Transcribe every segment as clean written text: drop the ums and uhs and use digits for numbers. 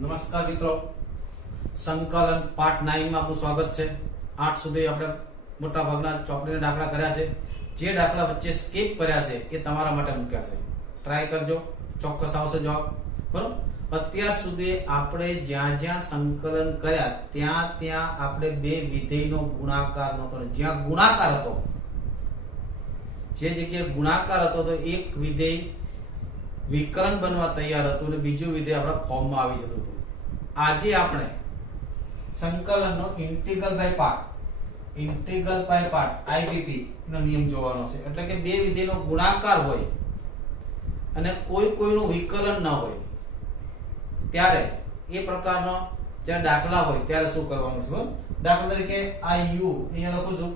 નમસ્કાર મિત્રો, સંકલન પાર્ટ 9 માં આપનું સ્વાગત છે। 8 સુધી આપણે મોટા ભાગના ચોપડીના દાખલા કર્યા છે। જે દાખલા વચ્ચે સ્કીપ કર્યા છે એ તમારા માટે મૂક્યા છે, ટ્રાય કરજો, ચોક્કસ આવશે જવાબ। બરોબર, અત્યાર સુધી આપણે જ્યાં જ્યાં સંકલન કર્યા ત્યાં આપણે બે વિધેયનો ગુણાકાર નહોતો, જ્યાં ગુણાકાર હતો, જે જગ્યાએ ગુણાકાર હતો તો એક વિધેય વિકલન બનવા તૈયાર હતું અને બીજું વિધેય આપણા ફોર્મમાં આવી જતું હતું। આજે આપણે સંકલનનો ઇન્ટિગ્રલ બાય પાર્ટ આઈબીપી નો નિયમ જોવાનો છે। એટલે કે બે વિધેયનો ગુણાકાર હોય અને કોઈનું વિકલન ન હોય ત્યારે એ પ્રકારનો જ્યારે દાખલા હોય ત્યારે શું કરવાનું છે। દાખલા તરીકે આ u અહીંયા લખું છું,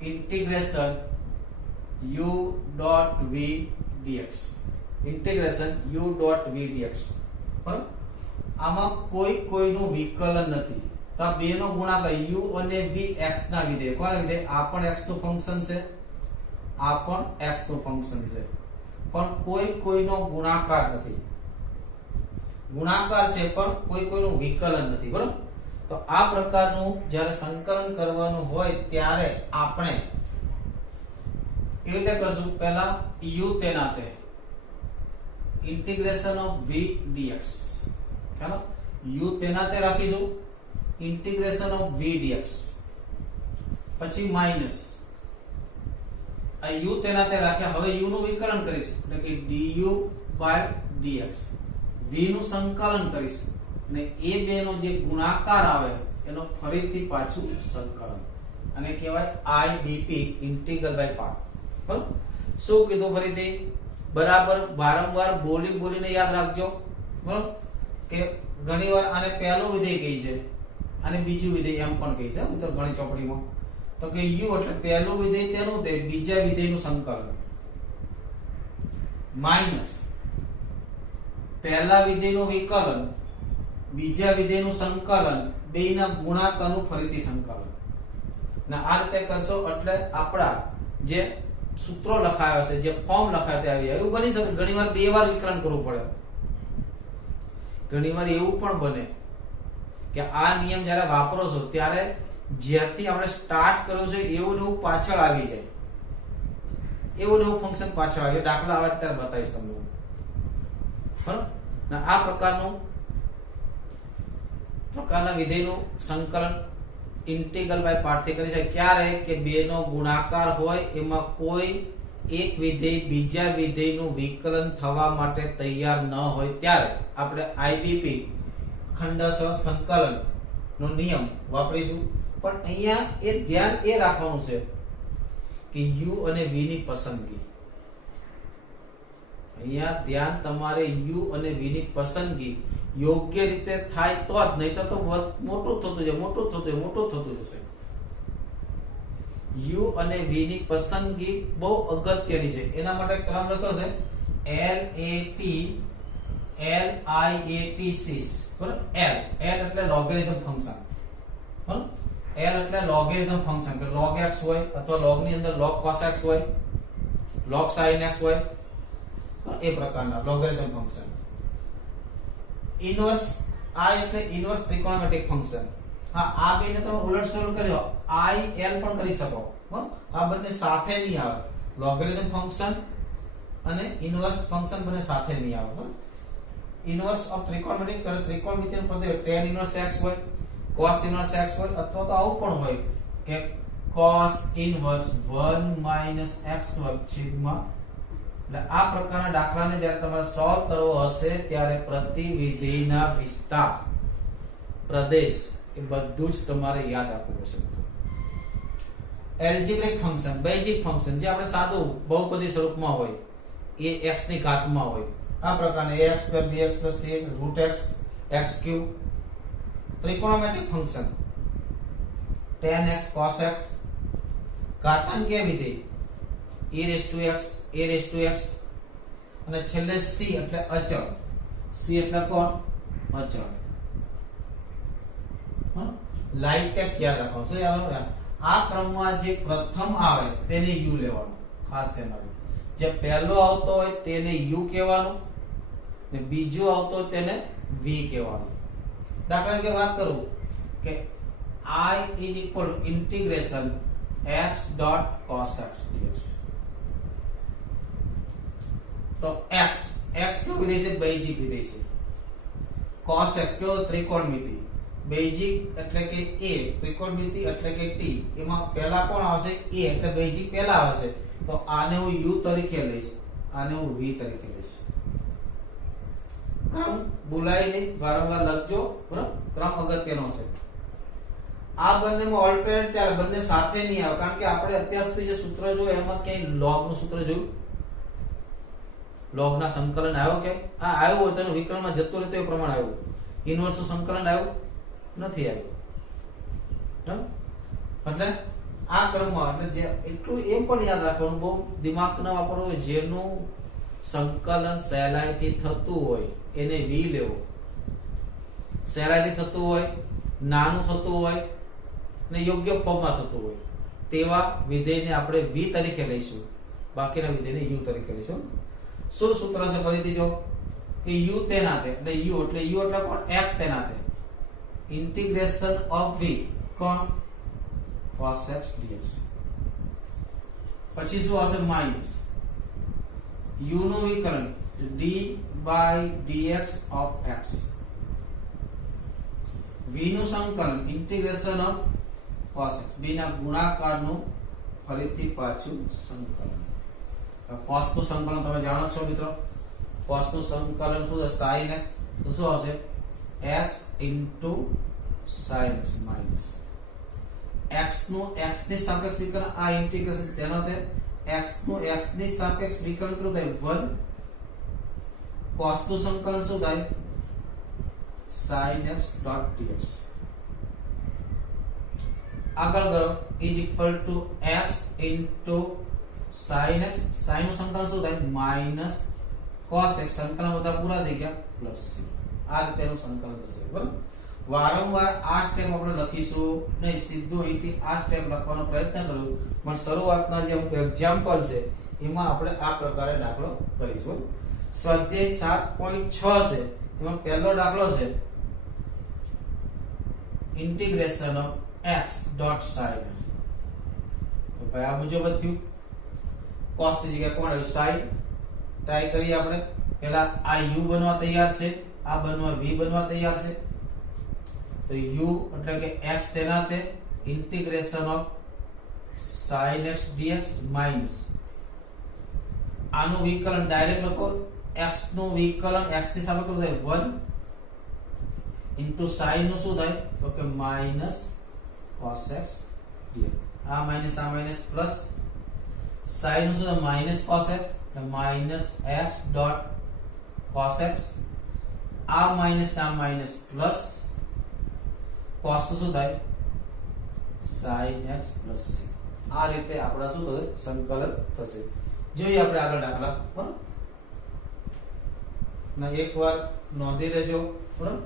integration u dot v dx, integration u dot v dx। બરાબર, આમાં કોઈનું વિકલન નથી તો આ બે નો ગુણાકાર u અને v x ના વિધેય, કોના વિધેય? આ પણ x નું ફંક્શન છે, આ પણ x નું ફંક્શન છે, પણ કોઈનો ગુણાકાર નથી, ગુણાકાર છે પણ કોઈનું વિકલન નથી। બરાબર, તો આ પ્રકારનું જ્યારે સંકલન કરવાનું હોય ત્યારે આપણે કેવી રીતે કરશું? પહેલા u તેનાતે इंटीग्रेशन ऑफ v dx, ख्याल? u તેનાતે રાખીશું, इंटीग्रेशन ऑफ v dx, પછી માઈનસ આ u તેનાતે રાખ્યા, હવે u નું વિકલન કરીશ એટલે કે du by dx, v નું સંકલન કરીશ અને એ બે નો જે ગુણાકાર આવે એનો ફરીથી પાછું સંકલન, અને કહેવાય IDP, ઇન્ટિગ્રલ બાય પાર્ટ। બરાબર, શું કીધું ફરીથી? બરાબર, વારંવાર બોલીને યાદ રાખજો। બરાબર, કે ઘણીવાર આને પહેલું વિધેય કહી છે અને બીજું વિધેય એમ પણ કહી છે મિત્રો ઘણી ચોપડીમાં, તો કે u એટલે પહેલું વિધેય તેનું તે બીજા વિધેયનું સંકલન, માઈનસ પહેલા વિધેયનું વિકલન બીજા વિધેયનું સંકલન, બેયના ગુણાકારનું ફરીથી સંકલન। ને આ રીતે કરશો એટલે આપણા જે સૂત્રો લખાયા છે, જે ફોર્મ લખાય તે આવી એવું બની શકે। ઘણીવાર બે વાર વિકલન કરવું પડે, ઘણીવાર એવું પણ બને કે આ નિયમ જ્યારે વાપરો છો ત્યારે જ્યાંથી આપણે સ્ટાર્ટ કર્યું છે એવું ને એવું પાછળ આવી જાય, એવું ને એવું ફંક્શન પાછળ આવે, દાખલા આવે ત્યારે બતાવીશ તમને। બરાબર, ને આ પ્રકારના વિધેયનું સંકલન इंटीग्रल बाय पार्ट થી કરી છે। ક્યારે? કે બે નો ગુણાકાર હોય એમાં કોઈ એક વિધેય બીજા વિધેયનું વિકલન થવા માટે તૈયાર ન હોય ત્યારે આપણે આઈબીપી ખંડશ સંકલન નો નિયમ વાપરીશું। પણ અહીંયા એ ધ્યાન એ રાખવાનું છે કે u અને v ની પસંદગી, અહીંયા ધ્યાન તમારે u અને v ની પસંદગી યોગ્ય રીતે થાય તો જ, નહીં તો મોટું થતું જશે। u અને v ની પસંદગી બહુ અગત્યની છે, એના માટે ક્રમ લખ્યો છે LAT6। બરાબર, L એટલે લોગેરિધમ ફંક્શન, બરાબર, L એટલે લોગેરિધમ ફંક્શન, કે log x હોય અથવા log ની અંદર log cos x હોય, log sin x હોય, એ પ્રકારના લોગેરિધમ ફંક્શન। ઇનવર્સ આ એટલે ઇનવર્સ ત્રિકોણમિતિક ફંક્શન। હા, આ બેને તમે ઉલટસુલટ કર્યો i l પણ કરી શકો, બરાબર, આ બંને સાથે નહીં આવે, લોગેરિધમ ફંક્શન અને ઇનવર્સ ફંક્શન બંને સાથે નહીં આવે। બરાબર, ઇનવર્સ ઓફ ત્રિકોણમિતિક કરે ત્રિકોણમિતિય પદ્ધતિ tan ઇનવર્સ x હોય, cos ઇનવર્સ x હોય, અથવા તો આવું પણ હોય કે cos ઇનવર્સ 1 - x વર્ગ છેદમાં। એટલે આ પ્રકારના દાખલાને જ્યારે તમારે સોલ્વ કરવો હશે ત્યારે પ્રતિ વિધેયના વિસ્તાર, પ્રદેશ એ બધું જ તમારે યાદ રાખવું પડશે। એલ્જિબ્રિક ફંક્શન, બેઝિક ફંક્શન, જે આપણે સાદું બહુપદી સ્વરૂપમાં હોય, એ x ની ઘાતમાં હોય, આ પ્રકારના ax + bx + c √x x3। ત્રિકોણમિતિક function tan x cos x, ઘાતાંકીય વિધેય e⁻x અને છેલ્લે c એટલે અચળ, c એટલે કોણ? અચળ। લાઇટેક યાદ રાખો, શું યાદ રાખો? આ ક્રમમાં જે પ્રથમ આવે તેને u લેવાનું, ખાસ ધ્યાન રાખો, જે પહેલો આવતો હોય તેને u કહેવાનું ને બીજો આવતો તેને v કહેવાનું। દાખલા તરીકે વાત કરું કે I is equal to integration x dot cos x dx. તો x કેવું વિધેય છે? બેઝિક વિધેય છે. cos x કેવો? ત્રિકોણમિતિ. બેઝિક એટલે કે a, ત્રિકોણમિતિ એટલે કે t. એમાં પહેલા કોણ આવશે? a, એટલે બેઝિક પહેલા આવશે. તો આને હું u તરીકે લઈશ, આને હું v તરીકે લઈશ. ક્રમ ભૂલાય નહીં, વારંવાર લખજો, બરાબર? ક્રમ અગત્યનો છે. આ બંનેમાં ઓલ્ટરનેટ ચાલે, બંને સાથે નહીં આવે, કારણ કે આપણે અત્યાર સુધી જે સૂત્ર જોયું એમાં ક્યાંય log નું સૂત્ર જોયું? log ના સંકલન આવ્યો કે આ આવ્યો હોય તો વિકલનમાં જતો રહેતો એ પ્રમાણે આવ્યું. ઇન્વર્સ નું સંકલન આવ્યું નથી આવ્યું. એટલે આ ક્રમમાં એટલે જે એટલું એમ પણ યાદ રાખવાનું, બહુ દિમાગ ન વાપરવું, જેનું સંકલન સહેલાઈથી થતું હોય એને v લેવો. સહેલાઈથી થતું હોય, નાનું થતું હોય ને યોગ્ય ફોર્મમાં થતું હોય તેવા વિધેયને આપણે v તરીકે લઈશું, બાકીના વિધેયને u તરીકે લઈશું. શું સૂત્ર છે? ફરીથી જો કે u તેનાતે, એટલે u એટલે કોણ? x તેનાતે ઇન્ટિગ્રેશન ઓફ v કોણ? cos x dx. પછી શું આવશે? માઈનસ u નું વિકલન d by dx of x, v નું સંકલન integration of cos x, b ના ગુણાકારનું ફરીથી પાછું સંકલન. cos નું સંકલન તમે જાણો છો મિત્રો, cos નું સંકલન શું છે? sin x. તો શું આવશે? x into sin x minus x નું x ની સાપેક્ષ વિકલન, આ ઇન્ટિગ્રેશન તેનો તે x નું x ની સાપેક્ષ વિકલન કેટલું થાય? 1. cos નું સંકલન શું થાય? sin x dot dx. આગળ કરો is equal to x into sin x. sin નું સંકલન શું થાય? minus cos x. સંકલન બધા પૂરા થઈ ગયા, પ્લસ c. આ રીતેનું સંકલન થશે, બરાબર? વારંવાર આ સ્ટેપ આપણે લખીશું નહીં, સીધું અહીંથી આ સ્ટેપ લખવાનો પ્રયત્ન કરું, પણ શરૂઆતના જે અમુક એક્ઝામ્પલ છે એમાં આપણે આ પ્રકારે દાખલો કરીશું. સ્વાધ્યાય 7.6 છે, એમાં પહેલો દાખલો છે integration of x dot sin x. તો ભાઈ આ મુજબ થયું, cos ની જગ્યાએ કોણ આવ્યું? sin. ટ્રાય કરીએ આપણે. પહેલા આ u બનવા તૈયાર છે, આ બનવા v બનવા તૈયાર છે. તો u એટલે કે x તેનાતે integration of sin x dx minus આનું વિકલન ડાયરેક્ટ લખો, x નું વિકલન x ની સામે કેટલું થાય? 1 ઇન્ટુ sin નું શું થાય? તો કે માઈનસ cos x dx. આ માઈનસ પ્લસ sin નું શું થાય? માઈનસ cos x, એટલે minus x dot cos x. આ માઈનસ પ્લસ cos નું શું થાય? sin x plus c. આ રીતે આપણા શું થશે? સંકલન થશે. જોઈએ આપણે આગળ દાખલા, બરાબર? ના એકવાર નોંધી લેજો, બરાબર?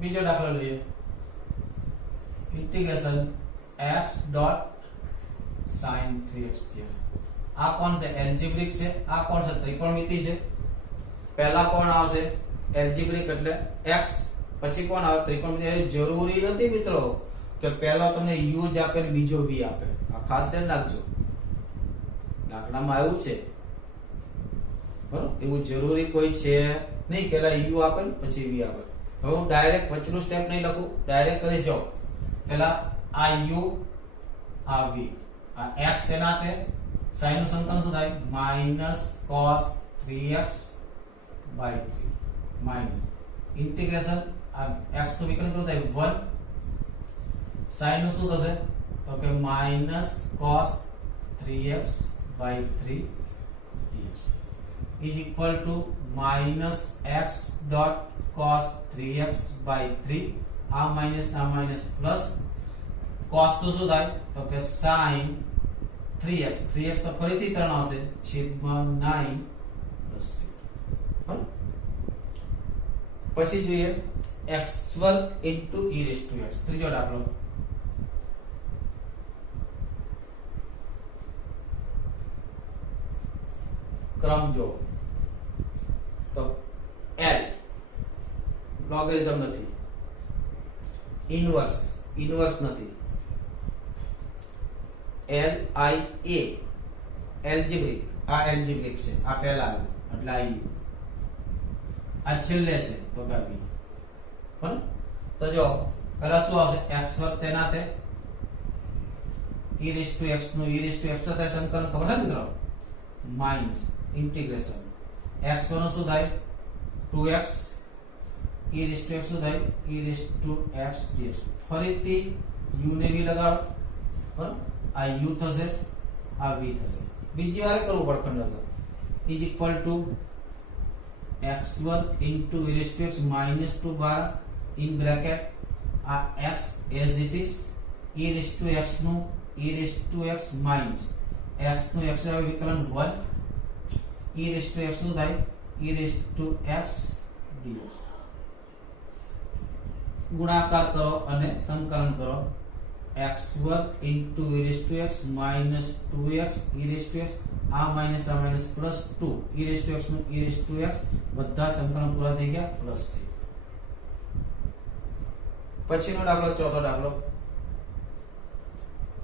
બીજો દાખલો લઈએ. Integration x dot sin 3x dx. આ કોણ છે? એલ્જિબ્રિક છે. આ કોણ છે? ત્રિકોણમિતિ છે. પહેલા કોણ આવશે? એલ્જિબ્રિક એટલે x, પછી કોણ આવે? ત્રિકોણમિતિ. જરૂરી નથી મિત્રો કે પહેલા તમને u જ આપે ને બીજો v આપે. આ ખાસ ધ્યાન રાખજો, દાખલામાં આવ્યું છે, બરાબર? એવું જરૂરી કોઈ છે નહીં, પહેલા u આપે ને પછી v આપે. હવે હું ડાયરેક્ટ વચ્ચેનું સ્ટેપ નહીં લખું, ડાયરેક્ટ કરી જાઓ. પહેલા આ u, આ v, આ x તેનાતે sin નું સંકલન શું થાય? Minus cos 3x by 3 minus integration આ x નું વિકલન કેટલું થાય? 1. sin નું શું થશે? તો કે minus cos 3x by 3 dx is equal to minus x dot cos 3x by 3. આ માઈનસ પ્લસ cos તો શું થાય? તો કે sin 3x. 3x તો ફરીથી 3 આવશે, છેદમાં 9 plus 6. પછી જોઈએ x વર્ગ into e raise to x. ત્રીજો દાખલો. ક્રમ જો તો l લોગેરિધમ નથી, ઇનવર્સ નથી, l i a એલ્જિબ્રિક, આ એલ્જિબ્રિક છે, આ પહેલા આવ્યું એટલે આ u, આ છેલ્લે છે તો કે v. બરાબર? તો જો પહેલા શું આવશે? x વર્ગ તેના તે e રેસ ટુ x નું e રેસ ટુ x સાથે સંકલન ખબર છે મિત્રો? માઈનસ ઇન્ટિગ્રેશન x1 નું શું થાય? 2x e raise to x શું થાય? e raise to x dx. ફરીથી u ને v લગાડો. બરાબર? આ u થશે, આ v થશે. બીજી વાર કરવું પડે conversion. Is equal to x વર્ગ into e raise to x minus 2 12 in bracket આ x as it is e raise to x નું e raise to x minus x નું x આવે વિકલન 1 e રેસ ટુ x નું થાય e raise to x dx. ગુણાકાર કરો અને સંકલન કરો. x વર્ગ into e raise to x minus 2x e raise to x, આ minus plus 2 e raise to x નું e રેસ ટુ x, બધા સંકલન પૂરા થઈ ગયા પ્લસ c. પછીનો દાખલો, ચોથો દાખલો.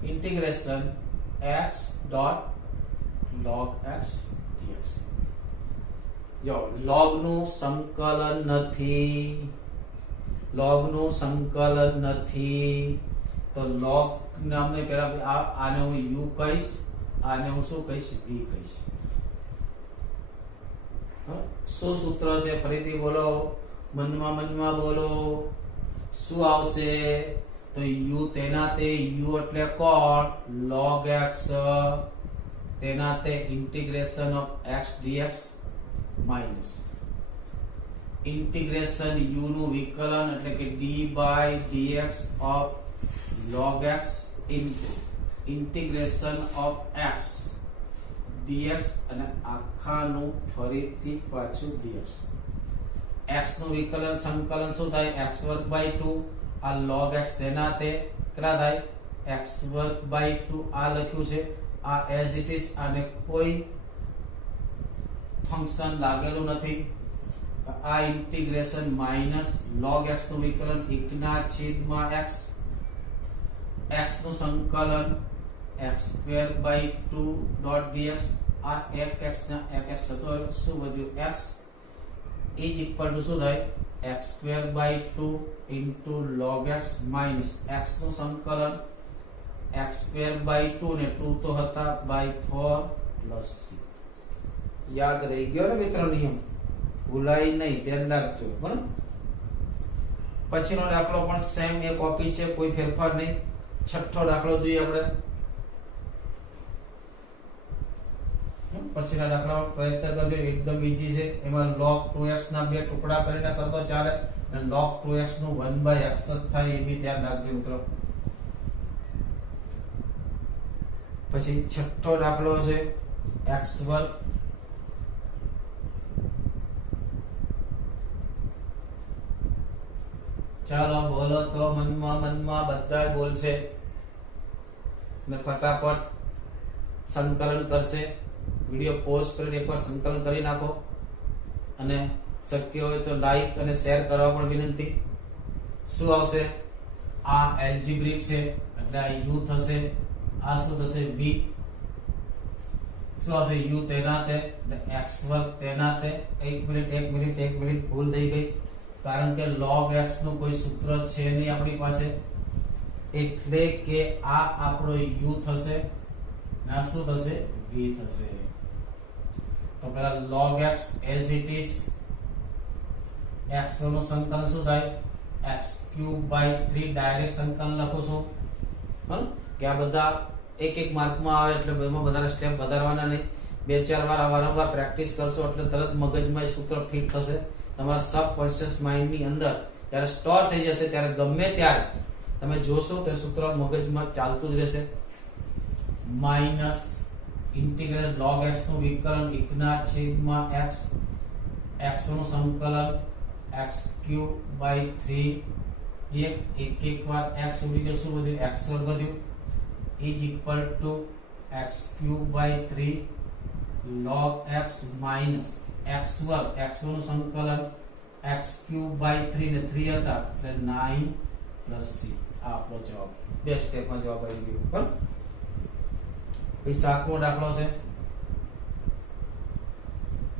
Integration x dot log x dx. જો log નું સંકલન નથી, તો log નામને પહેલા આને હું u કહીશ, આને હું શું કહીશ? v કહીશ. શું સૂત્ર છે? ફરીથી બોલો, મનમાં બોલો. શું આવશે? તો u તેના તે, u એટલે કોણ? log x, તેના તે integration of x dx minus integration u નું વિકલન એટલે કે d by dx of log x into integration of x dx અને આખાનું ફરીથી પાછું dx. x નું વિકલન સંકલન શું થાય? x વર્ગ by 2 આ log x તેના તે કેટલા થાય? x વર્ગ by 2 આ લખ્યું છે, આ as it is, આને કોઈ ફંક્શન લાગેલું નથી. આ ઇન્ટિગ્રેશન માઈનસ log x નું વિકલન 1 ના છેદમાં x, x નું સંકલન x square by 2 dot dx. આ 1x ના 1x હતો, શું વધ્યું? x ઇઝ ઇક્વલ ટુ શું થાય? x square by 2 into log x minus x નું સંકલન x સ્ક્વેર બાય 2 ને 2 તો હતા બાય 4 પ્લસ c. યાદ રહી ગયો ને મિત્રો? નિયમ ભૂલાય નહીં, ધ્યાન રાખજો. બરાબર? પછીનો દાખલો પણ સેમ એ કોપી છે, કોઈ ફેરફાર નહીં. છઠ્ઠો દાખલો જોઈએ આપણે. પછીના દાખલા પ્રયત્ન કરજો, એકદમ ઈઝી છે. એમાં log 2x ના બે ટુકડા કરીને કરતો ચાલે અને log 2x નું 1/x જ થાય, એ બી ધ્યાન રાખજો મિત્રો. પછી છઠ્ઠો દાખલો છે x વર્ગ ચાલો બોલો તો, મનમાં બધા બોલશે ને ફટાફટ સંકલન કરશે. વિડિયો પોઝ કરીને એકવાર સંકલન કરી નાખો અને શક્ય હોય તો લાઈક અને શેર કરવા પણ વિનંતી. શું આવશે? આ એલ્જિબ્રિક છે એટલે આ u થશે, આ શું થશે? v. શું આવશે? u તેના તે એટલે x વર્ગ તેના તે. એક મિનિટ ભૂલ થઈ ગઈ, કારણ કે log x નું કોઈ સૂત્ર છે નહીં આપણી પાસે, એટલે કે આ આપણો u થશે ને આ શું થશે? v થશે. તો પહેલા log x as it is, x નું સંકલન શું થાય? x cube by 3 ડાયરેક્ટ સંકલન લખું છું. બરાબર? કે આ બધા એક માર્કમાં આવે એટલે એમાં વધારે સ્ટેપ વધારવાના નહીં. 2-4 વાર વારંવાર પ્રેક્ટિસ કરશો એટલે તરત મગજમાં એ સૂત્ર ફિટ થશે. તમારા સબકોન્શિયસ માઇન્ડ ની અંદર જ્યારે સ્ટોર થઈ જશે ત્યારે ગમે ત્યારે તમે જોશો તો સૂત્ર મગજમાં ચાલતું જ રહેશે. માઈનસ ઇન્ટિગ્રલ log x નું વિકલન 1 ના છેદમાં x, x નું સંકલન x ક્યુબ બાય 3 dx એક એક વાર x ઉડી ગયો શું વધ્યું x વર્ગ વધ્યું is equal to x cube by 3 log x minus x વર્ગ x નું સંકલન x ક્યુબ બાય 3 ને 3 હતા એટલે 9 પ્લસ c આ આપણો જવાબ બે સ્ટેપમાં જવાબ આવી ગયો બરાબર પછી સાતમો દાખલો છે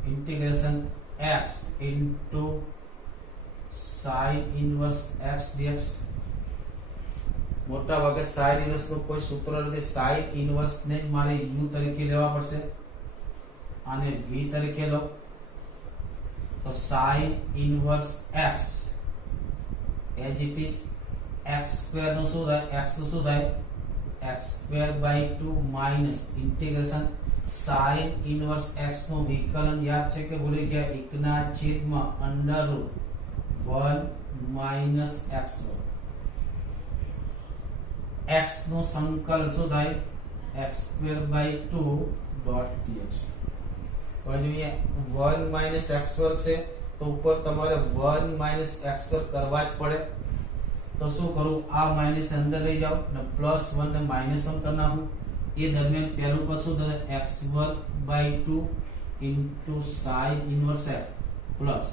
integration x into sin inverse x dx મોટા ભાગે sin inverse નું કોઈ સૂત્ર નથી sin inverse ને જ મારે u તરીકે લેવા પડશે આને v તરીકે લો તો sin inverse x as it is x square નું શું થાય x નું શું થાય x square by 2 minus integration sin inverse x નું વિકલન યાદ છે કે ભૂલી ગયા 1 ના છેદમાં under root 1 minus x વર્ગ x નું સંકલન શું થાય x square by 2 dot dx હવે જોઈએ 1 minus x વર્ગ છે તો ઉપર તમારે 1 minus x વર્ગ કરવા જ પડે તો શું કરું આ માઈનસ અંદર લઈ જાઓ અને પ્લસ 1 ને માઈનસ 1 કરી નાખું એ દરમિયાન પહેલું પદ શું થશે x વર્ગ બાય 2 ઇન્ટુ sin ઇન્વર્સ x પ્લસ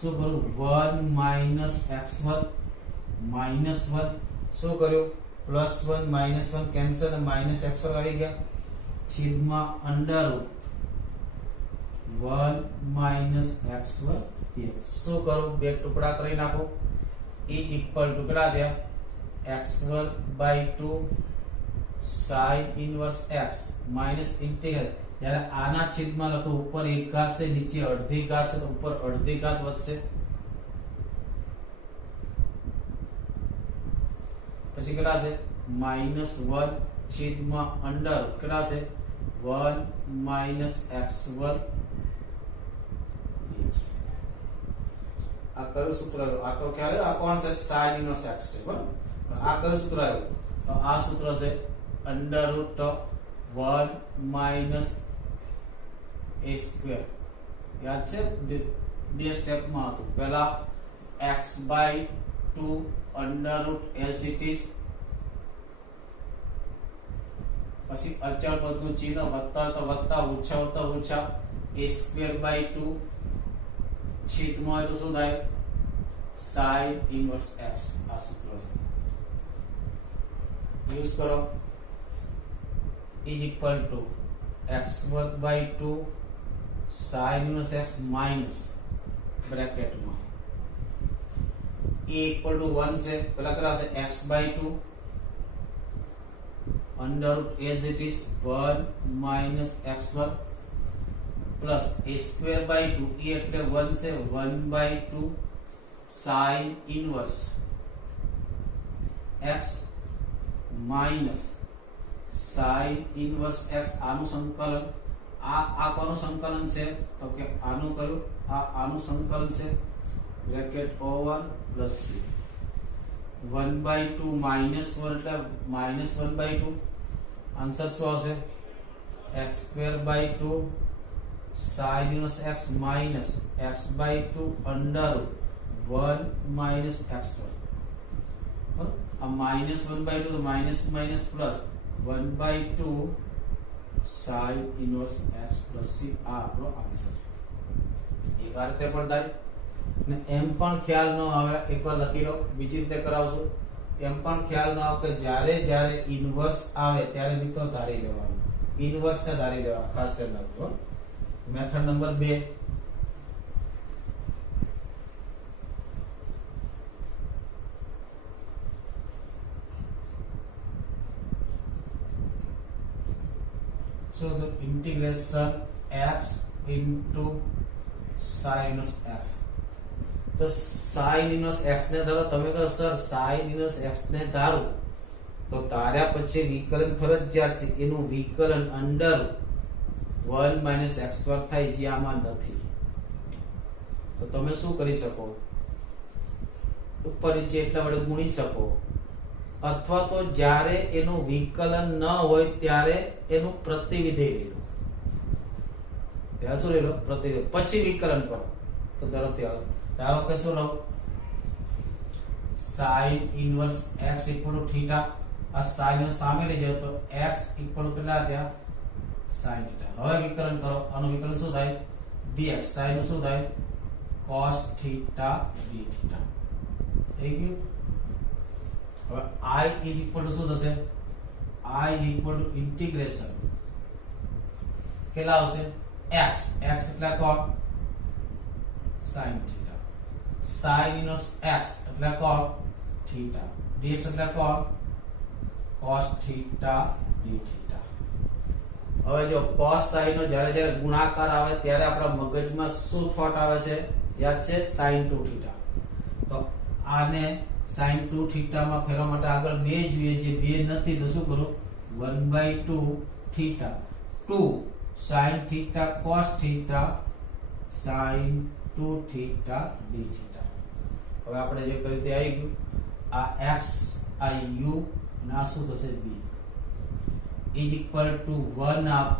શું કરું 1 માઈનસ x વર્ગ માઈનસ 1 શું કર્યું પ્લસ 1 માઈનસ 1 કેન્સલ અને માઈનસ x વર્ગ આવી ગયા છેદમાં અંડર 1 માઈનસ x વર્ગ શું કરું બે ટુકડા કરી નાખો is equal to કેટલા થયા x વર્ગ by 2 sin inverse x minus integral જ્યારે આના છેદમાં લખો ઉપર એક ઘાત છે નીચે અડધી ઘાત છે તો ઉપર અડધી ઘાત વધશે પછી કેટલા છે -1 છેદમાં અંડર કેટલા છે 1 minus x વર્ગ dx આ કયું સૂત્ર આવ્યું આ તો ખ્યાલ આ કોણ છે sin inverse x છે બરાબર આ કયું સૂત્ર આવ્યું તો આ સૂત્ર છે under root of 1 minus a square યાદ છે બે સ્ટેપ માં હતું પહેલા x by 2 under root as it is પછી અચળ પદનું ચિહ્ન વત્તા તો વત્તા ઓછા વત્તા ઓછા a square by 2 છેદમાં હોય તો શું થાય sin inverse x આ સૂત્ર છે યુઝ કરો is equal to x વર્ગ by 2 sin inverse x minus bracket માં a equal to 1 છે પેલા કેટલા છે x by 2 under root as it is 1 minus x વર્ગ plus a square by 2 a એટલે 1 છે 1 by 2 sin inverse x minus sin inverse x આનું સંકલન આ કોનું સંકલન છે તો કે આનું કયું આનું સંકલન છે bracket over plus c 1 by 2 minus 1 એટલે -1 by 2 આન્સર શું આવશે x square by 2 sin inverse x minus x by 2 under 1 minus x વર્ગ આ -1 by 2 તો minus minus plus 1 by 2 sin inverse x plus c આ આપણો આન્સર એક આ રીતે પણ થાય ને એમ પણ ખ્યાલ ન આવે એકવાર લખી લો બીજી રીતે કરાવશું એમ પણ ખ્યાલ ન આવે કે જ્યારે ઇન્વર્સ આવે ત્યારે મિત્રો ધારી લેવાનું ઇન્વર્સ ને ધારી લેવા ખાસ ધ્યાન રાખજો method number 2 so the integration x into sin inverse x તો sin inverse x ને ધારો તમે કહો સર sin inverse x ને ધારો તો તાર્યા પછી વિકલન ફરજિયાત છે એનું વિકલન અંડર 1 minus x વર્ગ થાય જે આમાં નથી તો તમે શું કરી શકો ઉપર નીચે એટલા વડે ગુણી શકો અથવા તો જ્યારે એનું વિકલન ન હોય ત્યારે એનું પ્રતિવિધેય લઈ લો ત્યારે શું લઈ લો પ્રતિવિધેય પછી વિકલન કરો તો તરફથી આવે ધારો કે શું લઉં sin inverse x equal to theta આ sin ને સામે લઈ જાવ તો x ઇક્વલ ટુ કેટલા થયા sin થીટા હવે વિકલન કરો આનું વિકલન શું થાય dx sin નું શું થાય cos થીટા d થીટા થઈ ગયું હવે I ઇઝ ઇક્વલ ટુ શું થશે I ઇક્વલ ટુ ઇન્ટિગ્રેશન કેટલા આવશે x x એટલે કોણ sin theta sin inverse x એટલે કોણ થીટા dx એટલે કોણ cos થીટા d થીટા હવે જો cos sin નો જ્યારે જ્યારે ગુણાકાર આવે ત્યારે આપણા મગજમાં શું થોટ આવે છે યાદ છે sin 2 થીટા તો આને sin 2 થીટા માં ફેરવા માટે આગળ બે જોઈએ જે બે નથી તો શું કરું 1/2 theta 2 sin theta cos theta sin 2 theta d theta હવે આપણે જે કરી તે આવી ગયું આ x આ u ના શું થશે b is equal to 1 half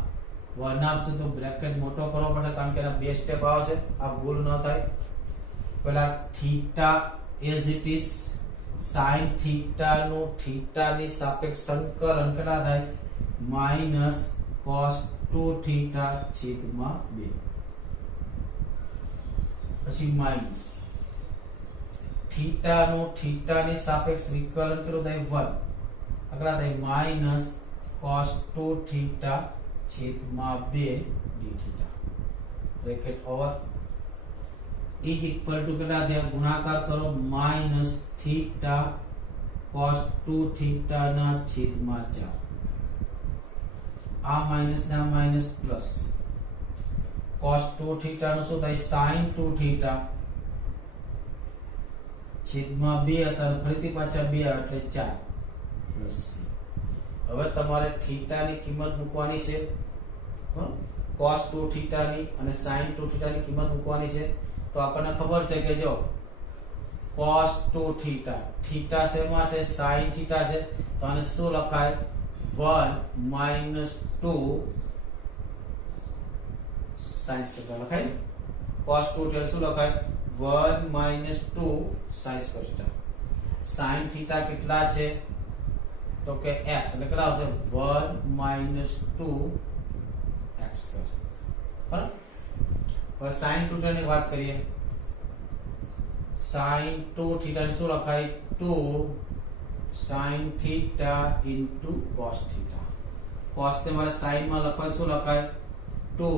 છે તો બ્રેકેટ મોટો કરવો પડે કારણ કે એના બે સ્ટેપ આવશે આ ભૂલ ન થાય પહેલા theta as it is sin theta નું થીટા ની સાપેક્ષ સંકલન કેટલા થાય માઈનસ cos 2 થીટા છેદમાં 2 પછી માઈનસ થીટા નું થીટા ની સાપેક્ષ વિકલન કેટલું થાય 1 આગળ થાય માઈનસ cos 2 થીટા છેદમાં 2 d theta bracket over is equal to કેટલા થાય ગુણાકાર કરો માઈનસ થીટા cos 2 થીટા ના છેદમાં 4 આ માઈનસ ના માઈનસ પ્લસ cos 2 થીટા નું શું થાય sin 2 થીટા છેદમાં 2 હતા અને ફરીથી પાછા 2 એટલે 4 પ્લસ હવે તમારે થીટા ની કિંમત મૂકવાની છે cos 2 થીટા ની અને sin 2 થીટા ની કિંમત મૂકવાની છે તો આપણને ખબર છે કે જો cos 2 થીટા થીટા શેમાં છે sin થીટા છે તો આને શું લખાય 1 minus 2 sin થીટા લખાય cos 2 થીટા શું લખાય 1 minus 2 sin theta sin theta કેટલા છે તો કે x એટલે કેટલા આવશે 1 minus 2 x બરાબર હવે sin 2 થીટા ની વાત કરીએ sin 2 થીટા ને શું લખાય 2 sin theta into cos theta cos ને મારે sin માં લખવાય શું લખાય 2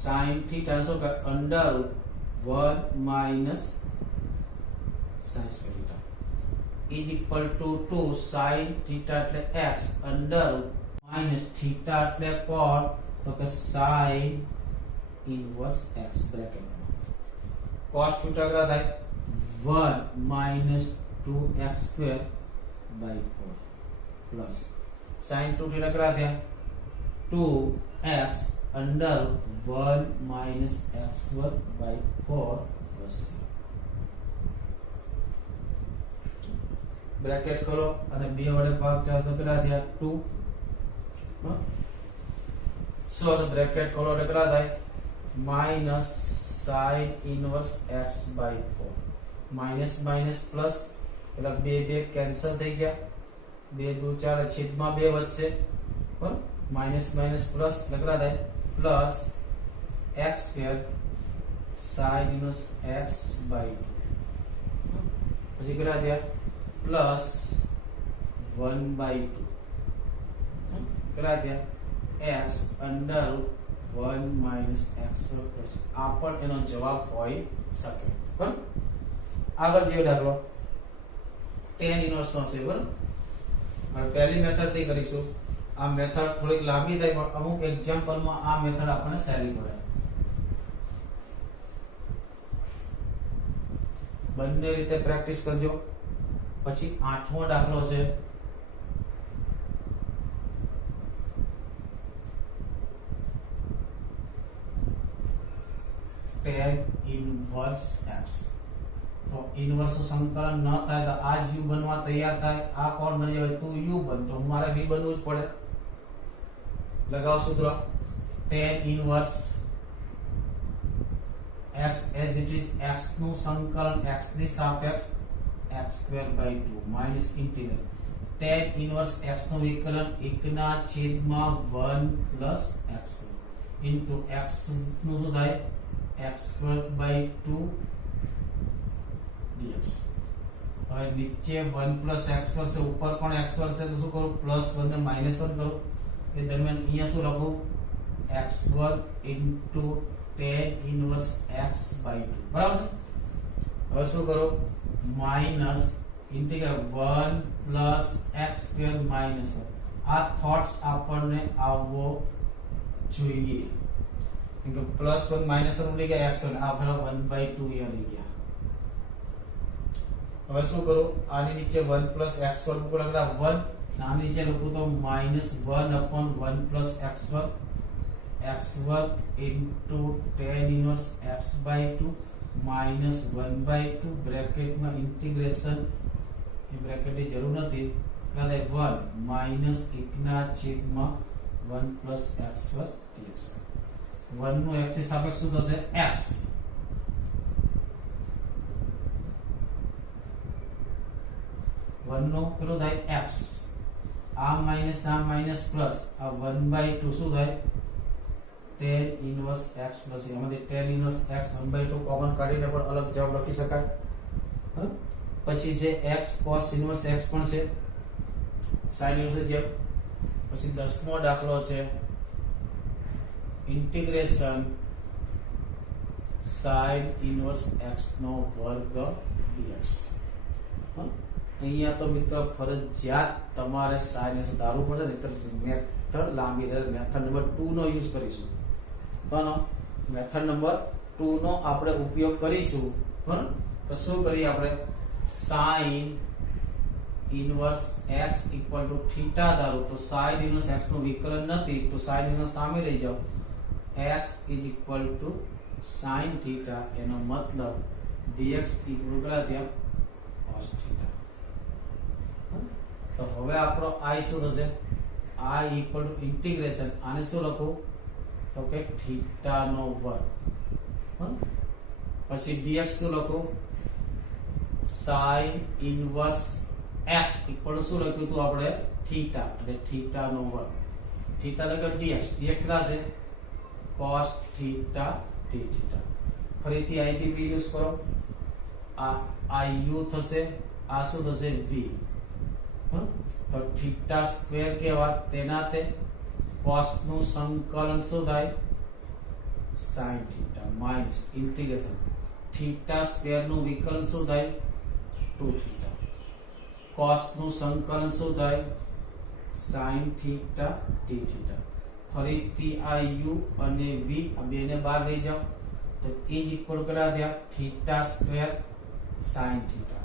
sin થીટા ને શું લખાય under 1 minus sin theta is equal to 2 sin theta એટલે x under minus થીટા એટલે cos તો કે sin inverse x bracket cos theta કેટલા થાય 1 minus 2x square by 4 plus sin 2 theta કેટલા થયા 2x under 1 minus x square by 4 plus bracket ખોલો અને 2 વડે ભાગ 4 તો કેટલા થયા 2 સો બ્રેકેટ ખોલો એટલે કેટલા થાય minus sin inverse x by 4 minus minus plus એટલે 2 કેન્સલ થઈ ગયા 2 2 4 છેદમાં 2 વધશે બરાબર માઈનસ માઈનસ પ્લસ એટલે કેટલા થાય plus x square sin inverse x by 2 પછી કેટલા થયા પ્લસ 1/2 કેટલા થયા x under 1 minus x plus આ પણ એનો જવાબ હોઈ શકે બરાબર આગળ જે દાખલો tan ઇન્વર્સ નો છે બરાબર હવે પહેલી મેથડ થી કરીશું આ મેથડ થોડીક લાંબી થાય પણ અમુક એક્ઝામ્પલ માં આ મેથડ આપણને સહેલી પડે બંને રીતે પ્રેક્ટિસ કરજો પછી 8મો દાખલો છે tan inverse x તો ઇન્વર્સ નું સંકલન ન થાય તો આ u બનવા તૈયાર થાય આ કોણ બની જાય તો u બનતો મારે v બનવું જ પડે લગાવ સૂત્ર tan inverse x as it is x નું સંકલન x ની સાપેક્ષ x square by 2 minus integral tan inverse x નું વિકલન 1 ના છેદમાં 1 પ્લસ x ઇન્ટુ x નું શું થાય x સ્ક્વેર બાય 2 dx. હવે નીચે 1 પ્લસ x વર્ગ છે, ઉપર પણ x વર્ગ છે, તો શું કરું પ્લસ 1 ને માઈનસ 1 કરું. એ દરમિયાન અહીંયા શું લખું x વર્ગ into tan inverse x by 2 બરાબર છે. હવે શું કરો minus integral 1 plus x square minus 1. આ થોટ્સ આપણને આવવો જોઈએ કેમ કે પ્લસ 1 માઈનસ 1 ઉડી ગયા x આ ફેરા 1/2 અહીંયા લઈ ગયા. હવે શું કરો આની નીચે 1 પ્લસ x વર્ગ ઉપર લખડા 1 આની નીચે લખું તો માઈનસ 1/1 પ્લસ x વર્ગ into tan inverse x by 2 minus 1/2 બ્રેકેટમાં ઇન્ટિગ્રેશન એ બ્રેકેટની જરૂર નથી એટલે 1 માઈનસ 1 ના છેદમાં 1 પ્લસ x વર્ગ dx. 1 નું x ની સાપેક્ષ શું થશે x 1 નો પેલો થાય x આ માઈનસ પ્લસ આ 1/2 શું થાય tan ઇનવર્સ x પ્લસ એમાંથી tan ઇનવર્સ x 1/2 કોમન કાઢીને પણ અલગ જવાબ લખી શકાય. પછી છે x cos ઇનવર્સ x પણ છે sin ઇનવર્સ જેમ. પછી 10મો દાખલો છે ઇન્ટિગ્રેશન sin ઇનવર્સ x નો વર્ગ dx. અહીંયા તો મિત્રો ફરજિયાત તમારે sin ને સુધારવું પડશે નહીતર મેથડ લાંબી રહે. મેથડ નંબર 2 નો યુઝ કરીશું બરાબર. મેથડ નંબર 2 નો આપણે ઉપયોગ કરીશું બરાબર. તો શું કરીએ આપણે sin inverse x equal to theta ધારો તો sin ઇનવર્સ x નું વિકલન નથી તો sin ઇનવર્સ સામે લઈ જાઓ x is equal two sin theta એનો મતલબ dx ઇક્વલ કેટલા થયા cos થીટા. તો હવે આપણો i શું થશે i ઇક્વલ ટુ ઇન્ટિગ્રેશન આને શું લખું તો કે થીટા નો વર્ગ પછી dx શું લખું sin inverse x equal to શું લખ્યું હતું આપણે થીટા એટલે થીટા નો વર્ગ થીટા એટલે dx કેટલા છે cos થીટા d થીટા. ફરીથી idp યુઝ કરો આ iu થશે આ શું થશે v તો થીટા સ્ક્વેર કેવા તેના તે cos નું સંકલન શું થાય sin theta minus integration theta square નું વિકલન શું થાય 2 થીટા cos નું સંકલન શું થાય sin થીટા d થીટા. ફરીથી આ u અને v આ બેને બહાર લઈ જાઓ તો એ જ ઇક્વલ કરા દે theta square sin theta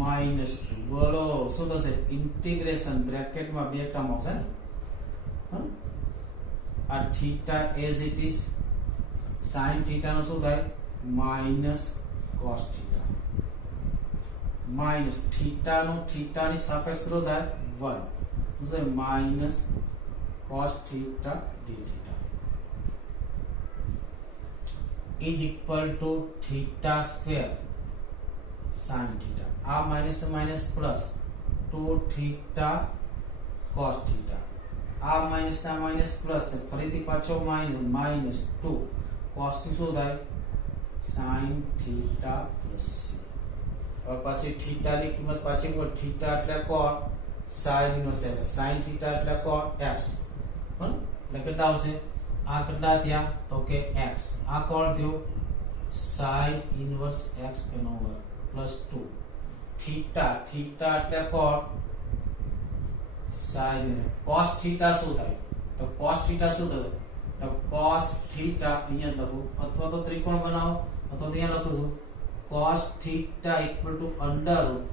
minus 2 બોલો શું થશે ઇન્ટિગ્રેશન બ્રેકેટમાં બે ટર્મ આવશે ને આ theta as it is sin theta નો શું થાય minus cos theta minus theta નો થીટા ની સાપેક્ષ કેટલો થાય 1 એટલે minus cos theta d theta is equal to theta square sin theta આ minus minus plus 2 theta cos theta આ માઈનસ ના માઈનસ પ્લસ ને ફરીથી પાછો માઈનસ 2 cos થી શું થાય sin થીટા પ્લસ c. હવે પાછી થીટા ની કિંમત પાછી પર થીટા એટલે કોણ sin નો છે sin થીટા એટલે કોણ x બરાબર. એટલે કેટલા આવશે આ કેટલા થયા તો કે x આ કોણ થયો sin ઇનવર્સ x એનો વર્ગ પ્લસ 2 થીટા થીટા એટલે કોણ sin cos થીટા શું થાય તો cos થીટા શું થશે તો cos થીટા અહીંયા લખું અથવા તો ત્રિકોણ બનાવો અથવા તો અહીંયા લખું છું cos theta equal to under route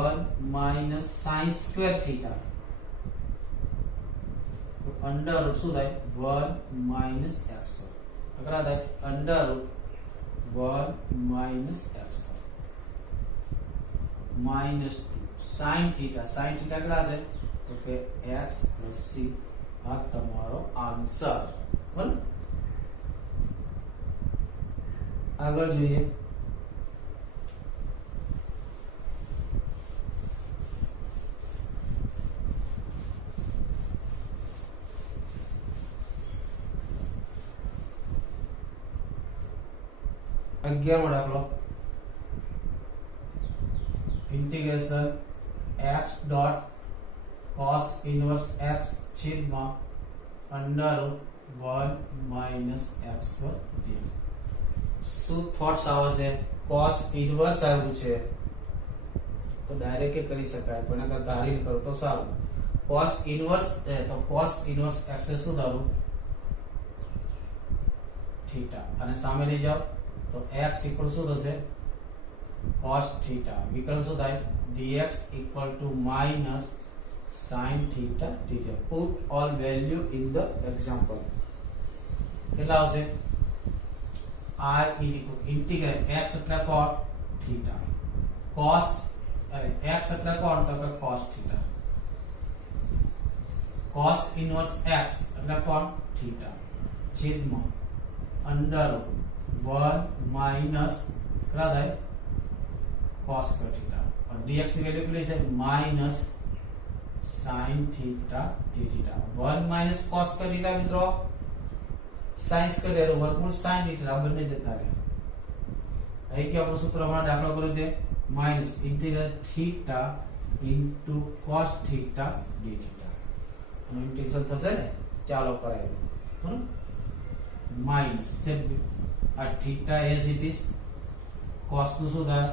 1 minus sin square theta under route શું થાય 1 માઈનસ x અગર થાય under route 1 minus x minus 2 sin theta કેટલા છે તો કે x પ્લસ c આ તમારો આન્સર બરાબર. આગળ જોઈએ અગિયારમો દાખલો integration x dot cos inverse x છેદમાં અંડર 1 માઈનસ x વર્ગ dx. શું થોટ્સ આવે છે? cos ઇન્વર્સ આવ્યું છે તો ડાયરેક્ટ કરી શકાય, પણ અગર ધારીને કરો તો સારું. cos ઇન્વર્સ તો cos ઇન્વર્સ x ને શું ધારું? થીટા. અને સામે લઈ જાઓ તો x ઇક્વલ શું થશે? cos theta. વિકલ્પ શું થાય? dx equal to minus sin theta dz. Put all value in the example. કેટલા આવશે? I is equal integral x એટલે કોણ? થીટા. cos અરે x એટલે કોણ? તો કે cos theta. cos inverse x એટલે કોણ? થીટા. છેદમાં અંડર 1 માઈનસ કેટલા થાય? cos theta. और dx ની વેલ્યુ કેટલી છે? Minus sin theta d theta. 1 minus cos theta મિત્રો sin સ્ક્વેર એનો વર્ગમૂળ sin થીટા બંને જતા રહે. અહીં કે આપણો સૂત્ર માં દાખલો કર્યો તે minus integral theta into cos theta d theta. અને ઇન્ટિગ્રેશન થશે ને? ચાલો કરાવી દો. બરાબર? માઈનસ આ theta as it is, cos નું શું થાય?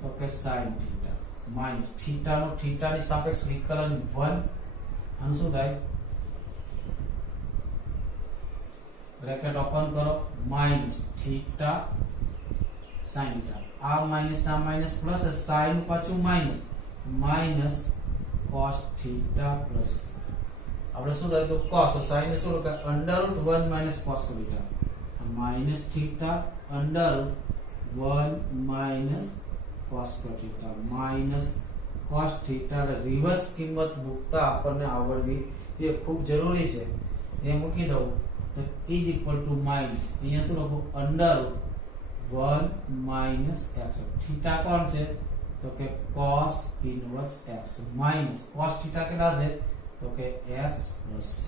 તો કે sin થીટા માઈનસ થીટા નો થીટા ની સાપેક્ષ વિકલન 1 અને શું થાય? બ્રેકેટ ઓપન કરો માઈનસ થીટા sin થીટા. આ માઈનસ ના માઈનસ પ્લસ sin પાછું minus minus cos theta plus આપણે શું થાય? તો cos તો sin ને શું લખાય? Under root 1 minus cos theta minus theta under root 1 minus cos theta minus cos theta reverse કિંમત મૂકતા આપણને આવડવી એ ખૂબ જરૂરી છે. એ મૂકી દઉં તો ઇઝ ઇક્વલ ટુ માઈનસ અહીંયા શું લખું? Under 1 minus x. થીટા કોણ છે? તો કે cos inverse x minus cos theta કેટલા છે? તો કે x પ્લસ c.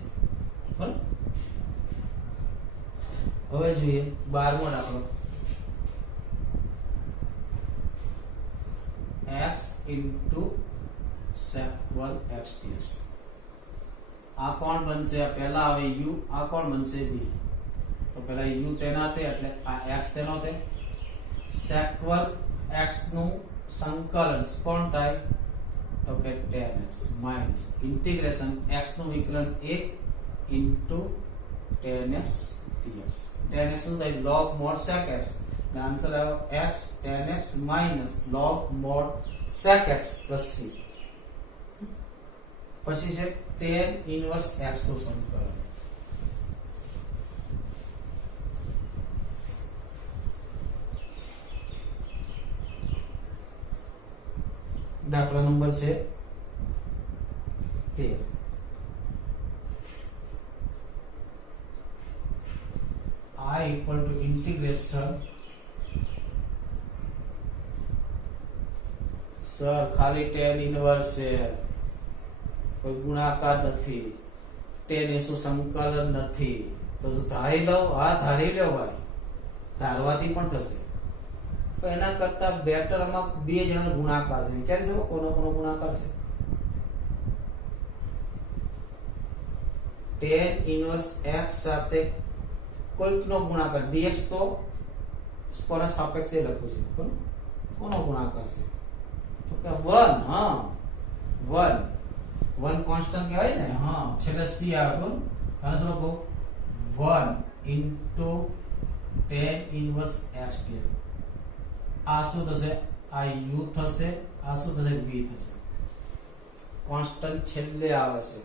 બરાબર? હવે જોઈએ 12મો દાખલો x into sec 1 x ds. આ કોણ બનશે? પહેલા આવે u, આ કોણ બનશે? b. તો પહેલા u તેના તે એટલે આ x તેનો તે. sec 1 x નું સંકલન કોણ થાય? તો કે tan x minus integration x નું વિકલન 1 into tan x dx. tan x નું થાય log mod sec x. The answer is x tan x minus log mod sec x plus c. પછી છે tan inverse x નું સમીકરણ. દાખલા number છે 13. I equal to integration sir ખાલી tan inverse છે, કોઈ ગુણાકાર નથી, tan એ શું સંકલન નથી. તો જો ધારી લઉં? હા ધારી લો ભાઈ, ધારવાથી પણ થશે. તો એના કરતા બેટર આમાં બે જણા ગુણાકાર છે. વિચારી શકો કોનો કોનો ગુણાકાર છે? tan ઇન્વર્સ x સાથે કોઈકનો ગુણાકાર dx તો કોના સાપેક્ષે લખું છે. કોનો ગુણાકાર છે? તો કે 1. હા 1 કોન્સ્ટન્ટ કહેવાય ને. હા છેલ્લે c આવે તો આને શું લખો? 1 into tan inverse x dx. આ શું થશે? આ u થશે, આ શું થશે? v થશે. કોન્સ્ટન્ટ છેલ્લે આવે છે.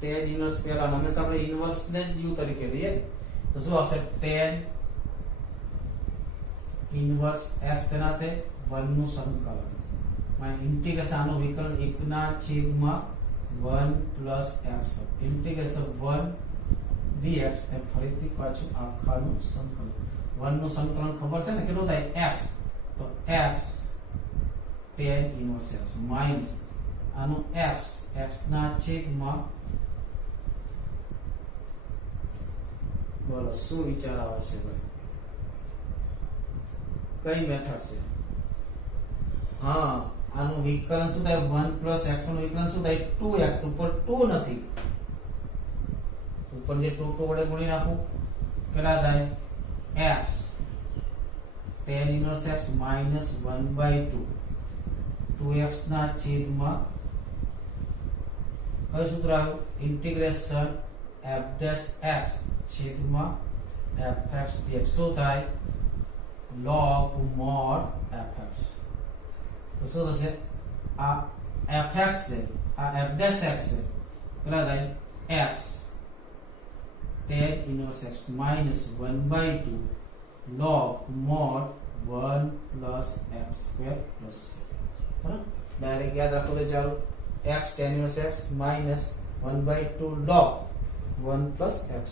tan inverse પહેલા હંમેશા આપણે ઇન્વર્સ ને જ u તરીકે લઈએ તો શું આવશે? tan inverse x તેના તે 1 નું સંકલન ઇન્ટિગ્રેશન આનો વિકલન 1 ના છેદમાં 1 પ્લસ x ઇન્ટિગ્રેશન 1 dx ને ફરીથી પાછું આખાનું સંકલન 1 નું સંકલન ખબર છે ને કેટલું થાય x, તો x tan inverse x minus આનું x ના છેદમાં, બોલો શું વિચાર આવે છે ભાઈ, કઈ મેથડ છે? હા, આનું વિકલન શું થાય 1 plus x નું વિકલન શું થાય 2x, ઉપર 2 નથી, ઉપર જે 2 વડે ગુણી નાખું કેટલા થાય x tan inverse x minus 1/2 2x ના છેદમાં કયું સૂત્ર આવ્યું ઇન્ટિગ્રેશન f dash x છેદમાં fx dx શું થાય log mod fx, તો શું થશે આ fx છે આ f dash x છે કેટલા થાય x tan inverse x minus 1/2 log mod 1 plus x square plus c, બરાબર ડાયરેક્ટ યાદ રાખો તો ચાલો x tan inverse x minus 1/2 log 1 plus x.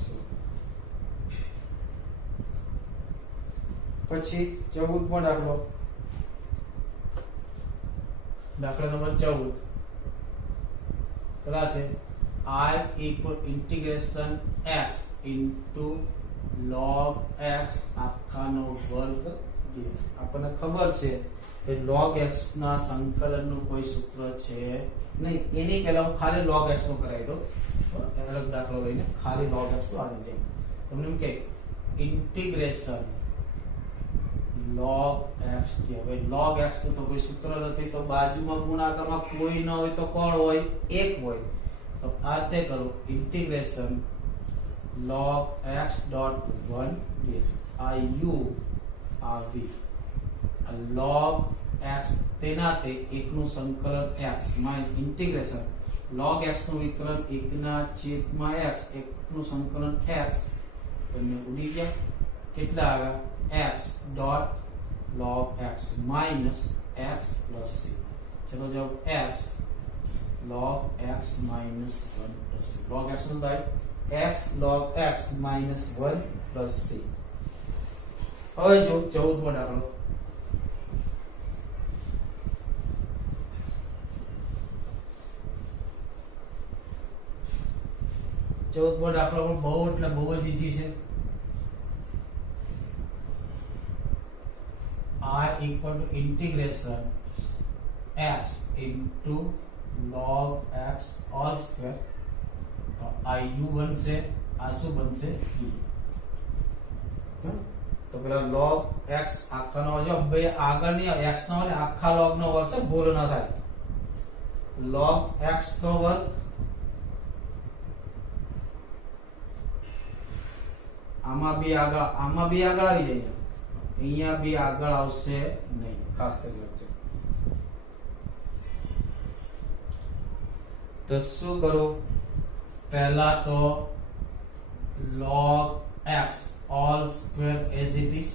પછી 14મો દાખલો, દાખલા નંબર 14 કેટલા છે I equal integration x into log x આખાનો વર્ગ dx. આપણને ખબર છે કે log x ના સંકલનનું કોઈ સૂત્ર છે નહીં, એની પહેલા હું ખાલી log x નું કરાવી દઉં, અલગ દાખલો લઈને ખાલી log x તો આની જેમ તમને એમ કે ઇન્ટિગ્રેશન log x dx. હવે log x નું તો કોઈ સૂત્ર નથી, તો બાજુમાં ગુણાકારમાં કોઈ ન હોય તો કોણ હોય 1 હોય, તો આ રીતે કરો integration log x dot 1 dx. આ u આ v આ log x તેના તે 1 નું સંકલન x માં ઇન્ટિગ્રેશન log x નું વિકલન 1 ના છેદમાં x 1 નું સંકલન x બંને ઉડી ગયા કેટલા આવ્યા x dot log x minus x plus c. ચલો જવાબ x log x minus 1 plus c. log x શું થાય x log x minus 1 plus c. હવે જો 14મો દાખલો, દાખલો પણ બહુ એટલે બહુ જ ઈઝી છે. I equal to integration x into log x all square, તો આ u બનશે આ શું બનશે v. તો પેલા log x આખાનો જો બે આગળ ની x નો અને આખા log નો વર્ગ છે, ભૂલ ન થાય. log x નો વર્ગ આમાં બે આગળ આવી જાય, અહીંયા બે આગળ આવશે નહીં, ખાસ કરી રાખજો. તો શું કરો પહેલા તો log x all square as it is,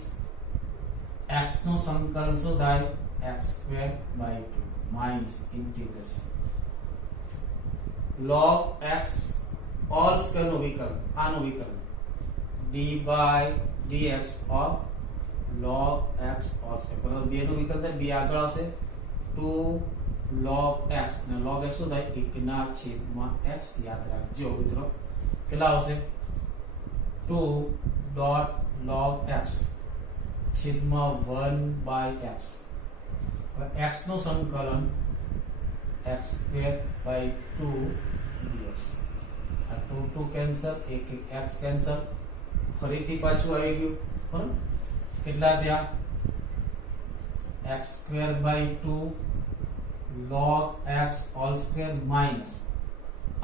x નું સંકલન શું થાય x square by 2 minus integration log x all square નું વિકલન આનું વિકલન d by dx of log x all square. પરંતુ બે નું વિકલન થાય બે આગળ આવશે 2 log x અને log x શું થાય 1 ના છેદમાં x. યાદ રાખજો મિત્રો કેટલા આવશે 2 dot log x છેદમાં 1 by x. હવે x નું સંકલન x square by 2 dx. આ 2 કેન્સલ, એક x કેન્સલ, ફરીથી પાછું આવી ગયું બરાબર. કેટલા થયા x square by 2 log x all square minus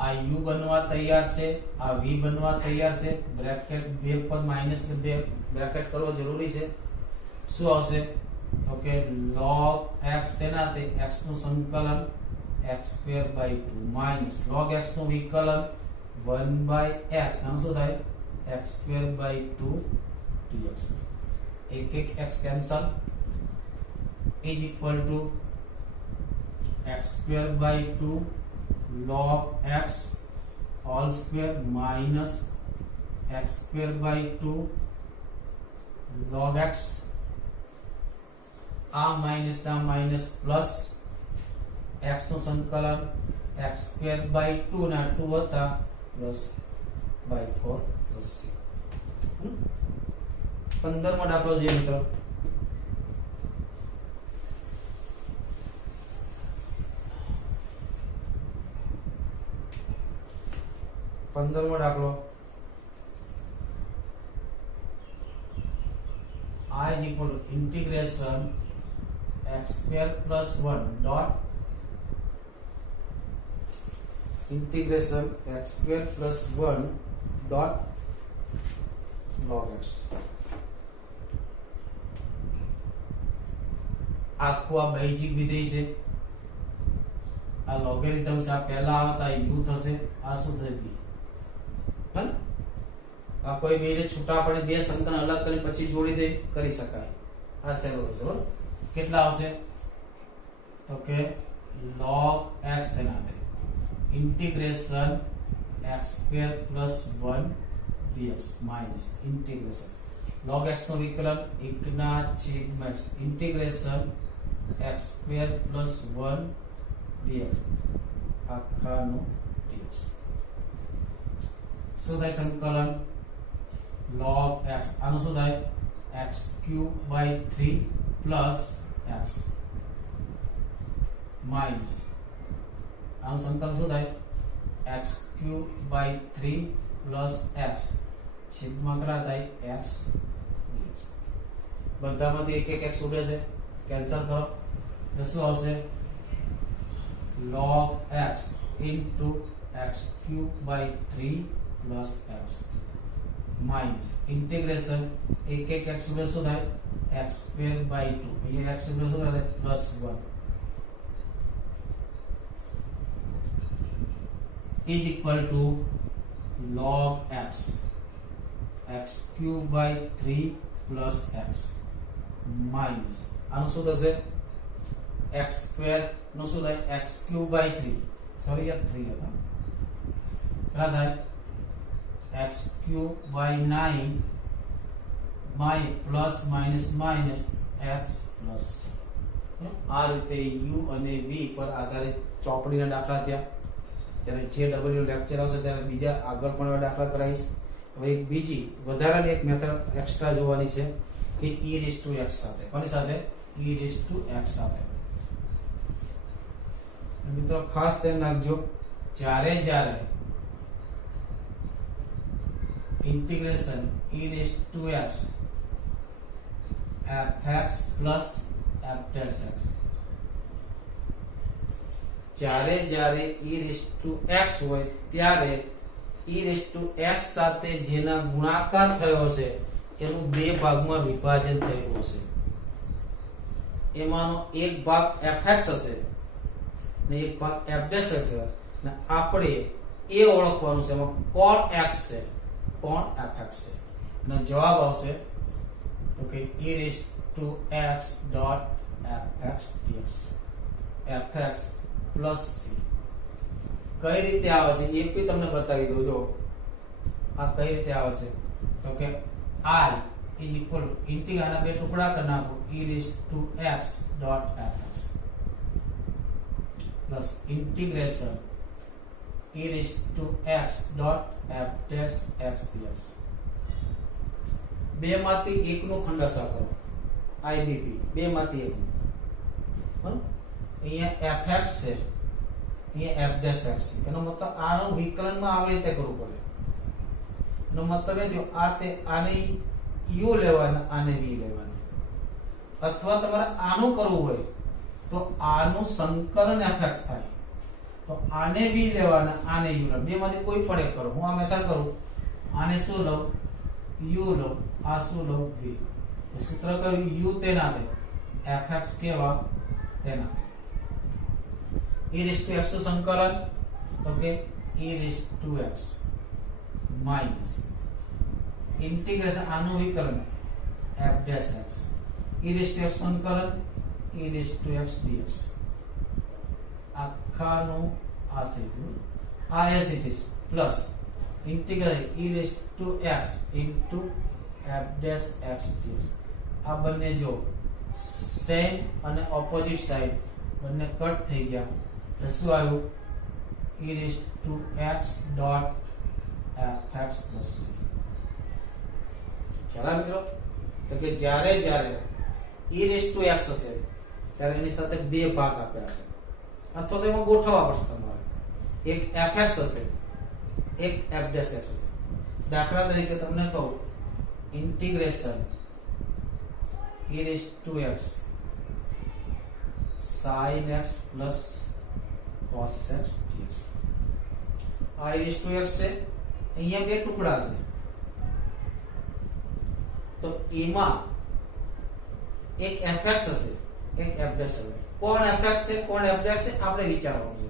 આ u બનવા તૈયાર છે, આ v બનવા તૈયાર છે, બ્રેકેટ બે પર માઈનસ બે બ્રેકેટ કરવો જરૂરી છે. શું આવશે તો કે log x તેના તે x નું સંકલન x square by 2 minus log x નું વિકલન 1 by x નામ શું થાય x square by 2 dx. एक x cancel is equal to x square by 2 log x all square minus x square by 2 log x આ minus plus x નું સંકલન x² 2 ના 2 હતા પ્લસ by 4 પ્લસ c 15મો દાખલો જોઈએ મિત્રો. દાખલો I is equal to integration x² plus 1 dot integration x² plus 1 dot log x. આખું આ બેઝિક વિધેય છે. આ લોગેરિધમ્સ આ પહેલા આવતા u થશે, આ શું થશે b. બરાબર? આ કોઈ બેને છૂટા પડે બે સંકલન અલગ કરી પછી જોડી દે કરી શકાય. આ સહેલું હશે. બરાબર? કેટલા આવશે તો કે log x તેના આપે integration x² plus 1 dx minus integration log x નું વિકલન 1/x integration x² plus 1 dx આખાનું dx. શું થાય સંકલન log x આનું શું થાય x³ 3 plus x minus આનું સંકલન શું થાય x³ 3 plus x છેદમાં કેટલા થાય x dx. બધામાંથી એક x ઉડે છે, કેન્સલ કરો એટલે શું આવશે log x into x³ 3 plus x minus integration એક x ઉડે શું થાય x² 2 અહીંયા x ઉડે શું થાય plus 1 is equal to log x x³ 3 plus x minus આનું શું થશે x² નું શું થાય x³ 3 સોરી યાર 3 હતા કેટલા થાય x³ 9 my plus minus minus x plus આ રીતે u અને v પર આધારિત ચોપડીના દાખલા થયા. જ્યારે જે ડબલ્યુ લેક્ચર આવશે ત્યારે બીજા આગળ પણ દાખલા કરાવીશ. હવે એક બીજી વધારાની એક મેથડ એક્સ્ટ્રા જોવાની છે કે e⁻x સાથે. કોની સાથે e⁻x સાથે. મિત્રો ખાસ ધ્યાન રાખજો જ્યારે integration e⁻x fx plus f'(x) જ્યારે e⁻x હોય ત્યારે e⁻x સાથે જેના ગુણાકાર થયો છે એનું બે ભાગમાં વિભાજન થયું હશે. એમાંનો એક ભાગ fx હશે ને એક ભાગ f' હશે ને આપણે એ ઓળખવાનું છે એમાં કોણ x છે કોણ fx છે. અને જવાબ આવશે તો કે e⁻x dot fx dx fx plus c. કઈ રીતે આવે છે એ પણ તમને બતાવી દઉં. જો આ કઈ રીતે આવે છે તો કે I is equal to integral આના બે ટુકડા કરી નાખો e⁻x dot fx plus integration e⁻x dot f'(x) dx. બે માંથી એકનું ખંડસા કરો IDT બે માંથી એકનું. અહીંયા fx છે અહીંયા f'(x) છે. એનો મતલબ આનું વિકલનમાં આવી રીતે કરવું પડે. એનો મતલબ એ થયો આ તે આને u લેવાના આને v લેવાના. અથવા તમારે આનું કરવું હોય તો આનું સંકલન fx થાય તો આને v લેવાના આને u લેવાના. બે માંથી કોઈ પણ એક કરો. હું આ મેથડ કરું આને શું લઉં u લઉં આ શું લઉં v. તો સૂત્ર કયું u તેના દે fx કેવા તેના e⁻x નું સંકલન તો કે e⁻x minus integration આનું વિકલન f'(x) e⁻x સંકલન e⁻x dx આખાનું આ થઈ ગયું. આ as it is plus integral e⁻x into f dash x dx આ બંને જો સેમ અને ઓપોઝિટ સાઈડ બંને કટ થઈ ગયા એટલે શું આવ્યું e raised to x dot fx plus c ખ્યાલ મિત્રો તો કે જ્યારે e raised to x હશે ત્યારે એની સાથે બે ભાગ આપ્યા હશે અથવા તો એમાં ગોઠવવા પડશે તમારે એક fx હશે એક f dash x હશે દાખલા તરીકે તમને કહું integration e raised to x sin x plus cos x dx આ e raised to x છે અહીંયા બે ટુકડા છે તો એમાં એક fx હશે એક f dash હશે કોણ fx છે કોણ f dash છે આપણે વિચારવાનું છે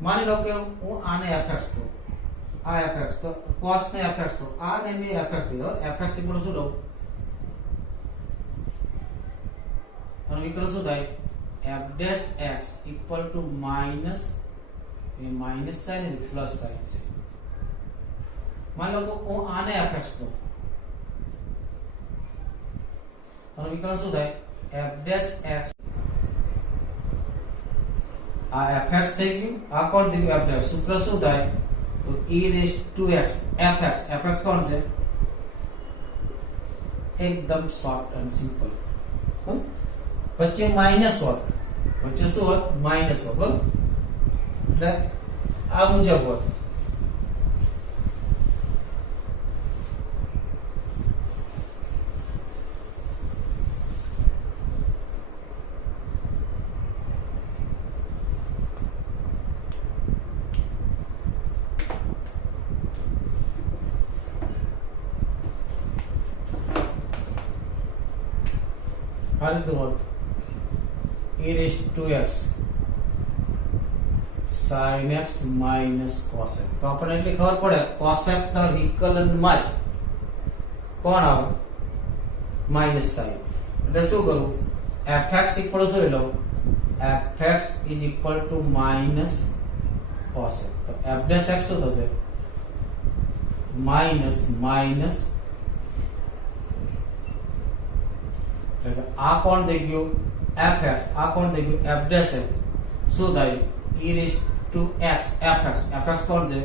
માની લો કે હું આને fx કહું આ fx તો cos ને fx તો આને મે fx દીધો fx ઇક્વલ શું લઉં અને વિકલ્પ શું થાય f dash x equal to minus એ માઈનસ સાઇન અને પ્લસ સાઇન છે માની લો કે હું આને fx કહું અને વિકલ્પ શું થાય f dash x આ fx થઈ ગયું આ કોણ થઈ ગયું f dash સૂત્ર શું થાય તો e raised to x fx કોણ છે એકદમ શોર્ટ અને સિમ્પલ વચ્ચે માઈનસ હોત વચ્ચે શું હોત માઈનસ હોત બરાબર એટલે આ મુજબ હોત આ રીતે હોત e raised to x sin x minus cos x તો આપણને એટલી ખબર પડે cos x ના વિકલનમાં જ કોણ આવે માઈનસ સાઇન એટલે શું કરું fx ઇક્વલ શું લઈ લઉં fx is equal to minus cos x તો f dash x શું થશે માઈનસ માઈનસ આ કોણ થઈ ગયું fx આ કોણ થઈ ગયું f dash x શું થાય e raised to x fx કોણ છે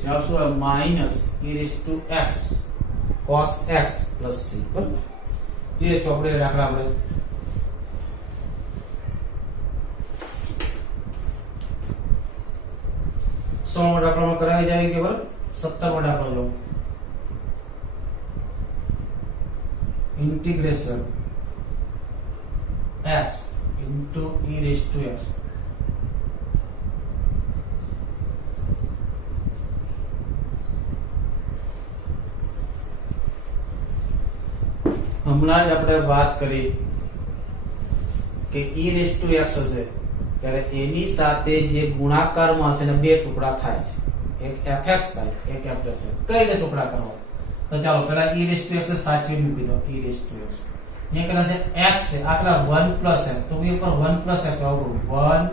જવાબ શું આવે minus e raised to x cos x plus c બરાબર જે ચોપડે દાખલા આપણે 16 દાખલામાં કરાવી જાય કે બરાબર 17 દાખલો જો integration x into e raised to x હમણાં જ આપણે વાત કરી કે e raised to x હશે ત્યારે એની સાથે જે ગુણાકારમાં હશે ને બે ટુકડા થાય છે એક fx થાય એક f dash કઈ રીતે ટુકડા કરવા તો ચાલો પહેલા e raised to x સાચવી મૂકી દો e raised to x ये कहना से x से आकला 1 plus x तो ये ऊपर 1 plus x होगा 1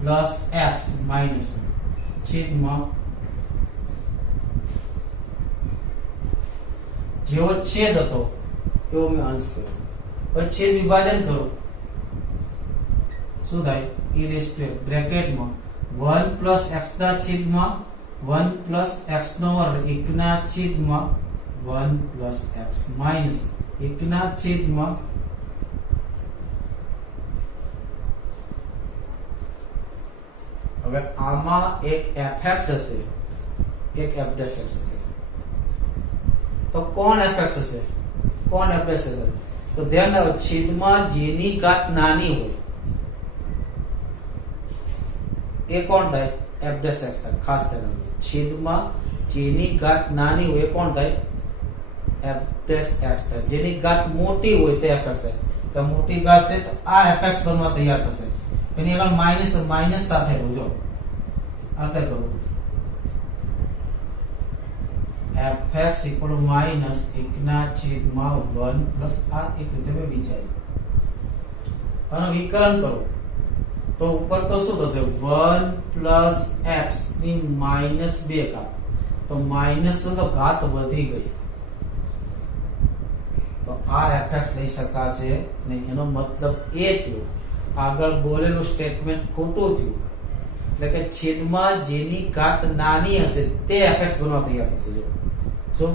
plus x minus छेद में जो छेद હતો એવો મે અંશ કર્યો પછી છેદ વિભાજન કરો શું થાય e raised to બ્રેકેટ માં 1 plus x ના છેદમાં 1 plus x નો વર્ગ 1 ના છેદમાં 1 plus x minus 1 ના છેદમાં હવે આમાં એક fx હશે એક f dash x હશે તો કોણ fx હશે કોણ f dash હશે તો ધ્યાન રાખો છેદમાં જેની ઘાત નાની હોય એ કોણ થાય f dash x થાય ખાસ ધ્યાન રાખો છેદમાં જેની ઘાત નાની હોય એ કોણ થાય f dash x થાય જેની ઘાત મોટી હોય તે fx થાય તો મોટી ઘાત છે તો આ fx બનવા તૈયાર થશે એની આગળ માઈનસ માઈનસ સાથે જોજો અંતે કરો fx equal minus 1 ના છેદમાં 1 plus આ એક રીતે મે વિચાર્યું આનો વિકલન કરો તો ઉપર તો શું થશે 1 plus x ની -2 ઘાત તો તો -1 તો ઘાત વધી ગઈ, તો આ fx લઈ શકાશે નહીં. એનો મતલબ એ થયો આગળ બોલેલું સ્ટેટમેન્ટ ખોટું થયું, એટલે કે છેદમાં જેની ઘાત નાની હશે તે fx બનવા તૈયાર થશે. જો શું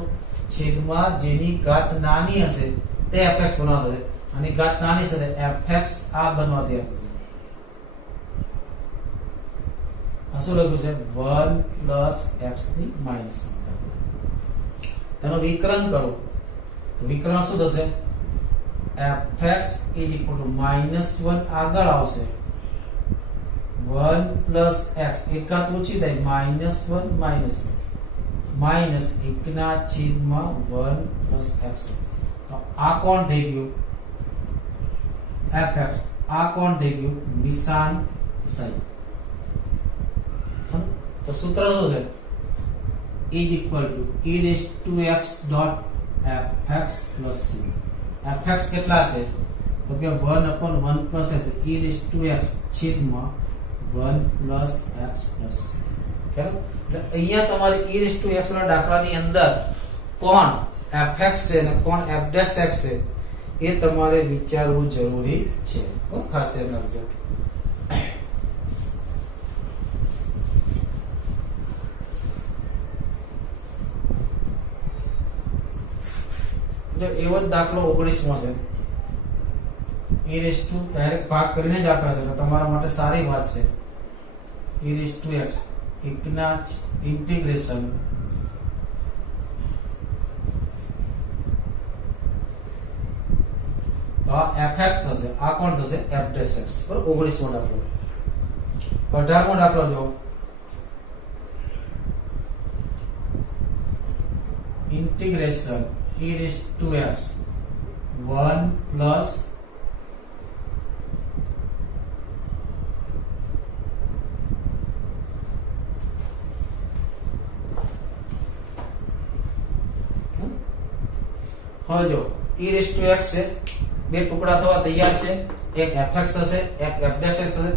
છેદમાં જેની ઘાત નાની હશે તે fx બનવા થશે, અને ઘાત નાની છે fx આ બનવા તૈયાર થશે. આ શું લખ્યું છે 1 + x ની માઈનસ. તેનો વિકરણ કરો તો વિકરણ શું થશે? fx = -1 આગળ આવશે, 1 + x એક ઘાત ઓછી થાય -1 -1 + x. તો આ કોણ થઈ ગયું? fx. આ કોણ થઈ ગયું? નિશાન સાઇન. તો સૂત્ર શું છે? e=e(x)fx + c. fx કેટલા છે? તો કે 1/1 + e(x) છેદમાં 1 + x + c. એટલે અહીંયા તમારે e(x) ના દાખલાની અંદર કોણ fx છે અને કોણ f' છે એ તમારે વિચારવું જરૂરી છે. ખાસ ધ્યાન રાખજો. જો એવો જ દાખલો 19 માં છે, ડાયરેક્ટ ભાગ કરીને જ આપે છે, તો તમારા માટે સારી વાત છે. e(x) એકના ઇન્ટિગ્રેશન તો આ fx થશે, આ કોણ થશે? f'(x). બરોબર. 19મો દાખલો. 18મો દાખલો જો ઇન્ટિગ્રેશન e(x) 1 + હવે જો e(x) છે, બે ટુકડા થવા તૈયાર છે, એક fx થશે, એક f'(x) થશે.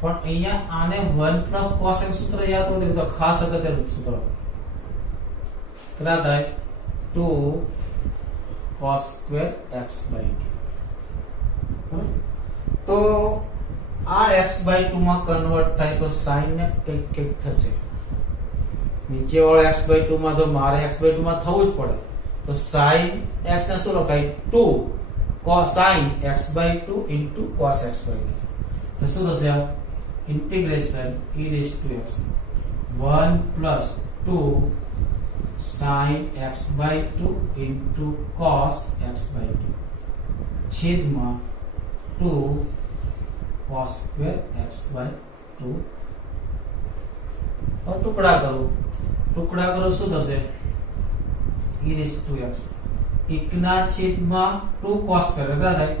પણ અહીંયા આને 1 + cos x સૂત્ર યાદ હોય તો ખાસ અગત્યનું સૂત્ર કેટલા થાય? 2 cos² x/2. તો આ x/2 માં કન્વર્ટ થાય તો sin ને કઈક થશે. નીચે વાળો x/2 માં તો મારે x/2 માં થવું જ પડે, તો sin x ને શું લખાય? 2 sin x/2 * cos x/2. તો શું થશે? આ integration e(x) 1 + 2 sin x/2 * cos x/2 છેદમાં 2 cos² x/2. और टुकड़ा करो શું થશે? e(x) 1 ના છેદમાં 2 cos² કેટલા થાય?